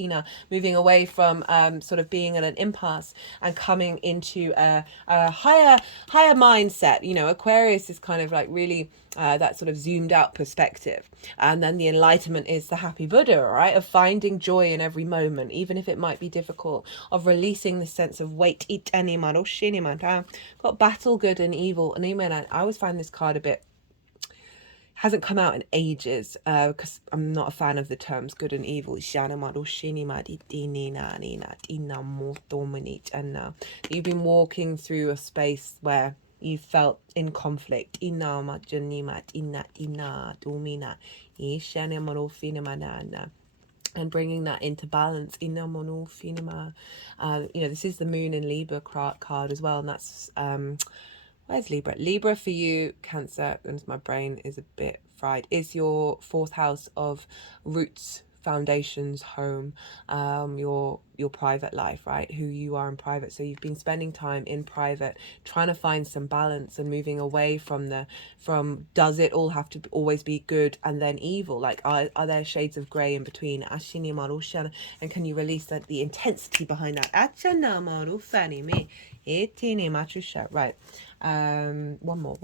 moving away from sort of being at an impasse and coming into a higher mindset. Aquarius is kind of like really that sort of zoomed out perspective, and then the enlightenment is the happy Buddha, right, of finding joy in every moment, even if it might be difficult, of releasing the sense of weight. Got battle, good and evil, and I always find this card a bit, hasn't come out in ages, because I'm not a fan of the terms good and evil. And you've been walking through a space where you felt in conflict, and bringing that into balance. This is the moon in Libra card as well, and that's where's Libra for you, Cancer, and my brain is a bit fried, is your 4th house of roots, foundations, home, your private life, right, who you are in private. So you've been spending time in private, trying to find some balance and moving away from does it all have to always be good and then evil? Like, are there shades of grey in between? And can you release the intensity behind that? Right. One more.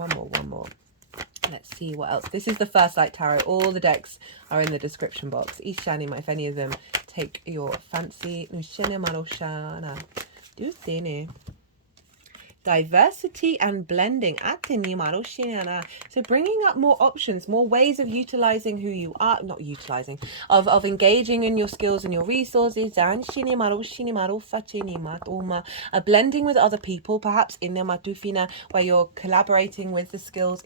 Let's see what else. This is the First Light Tarot. All the decks are in the description box. Ishanima, if any of them take your fancy. Diversity and blending. So bringing up more options, more ways of utilizing who you are, not utilizing, of engaging in your skills and your resources. A blending with other people, perhaps in where you're collaborating with the skills.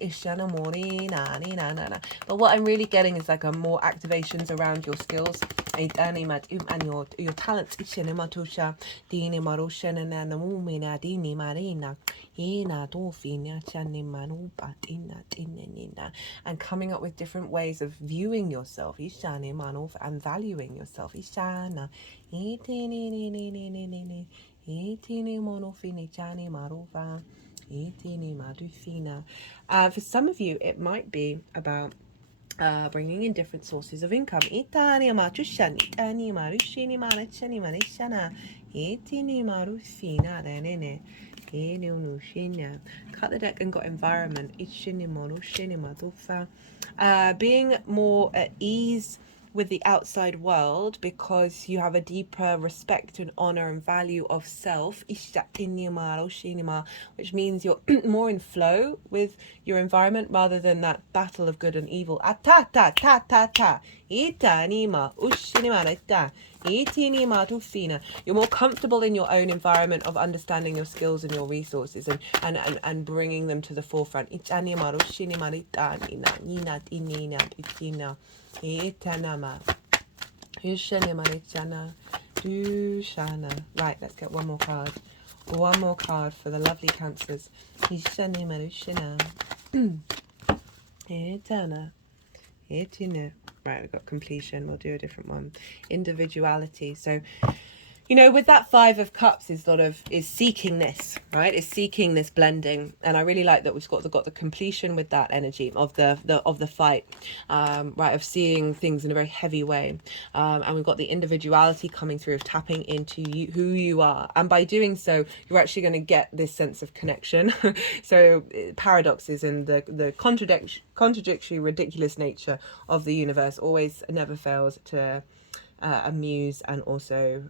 But what I'm really getting is like a more activations around your skills and your talents. And coming up with different ways of viewing yourself and valuing yourself. For some of you, it might be about bringing in different sources of income. Cut the deck and got environment. Being more at ease with the outside world because you have a deeper respect and honor and value of self, which means you're more in flow with your environment rather than that battle of good and evil. You're more comfortable in your own environment of understanding your skills and your resources and bringing them to the forefront. Right, let's get one more card. One more card for the lovely Cancers. Right, we've got completion. We'll do a different one. Individuality. So, with that 5 of Cups is seeking this, right? Is seeking this blending, and I really like that we've got the completion with that energy of the fight, right? Of seeing things in a very heavy way, and we've got the individuality coming through of tapping into who you are, and by doing so, you're actually going to get this sense of connection. So paradoxes and the contradictory, ridiculous nature of the universe always never fails to amuse and also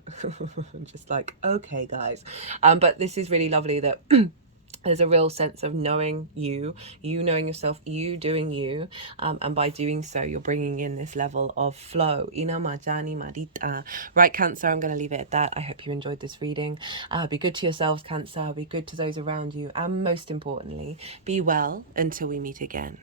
just like, okay guys, but this is really lovely that there's a real sense of knowing you knowing yourself, you doing you, and by doing so you're bringing in this level of flow. Ina majani marita. Right, Cancer, I'm going to leave it at that. I hope you enjoyed this reading. Be good to yourselves, Cancer, be good to those around you, and most importantly, be well until we meet again.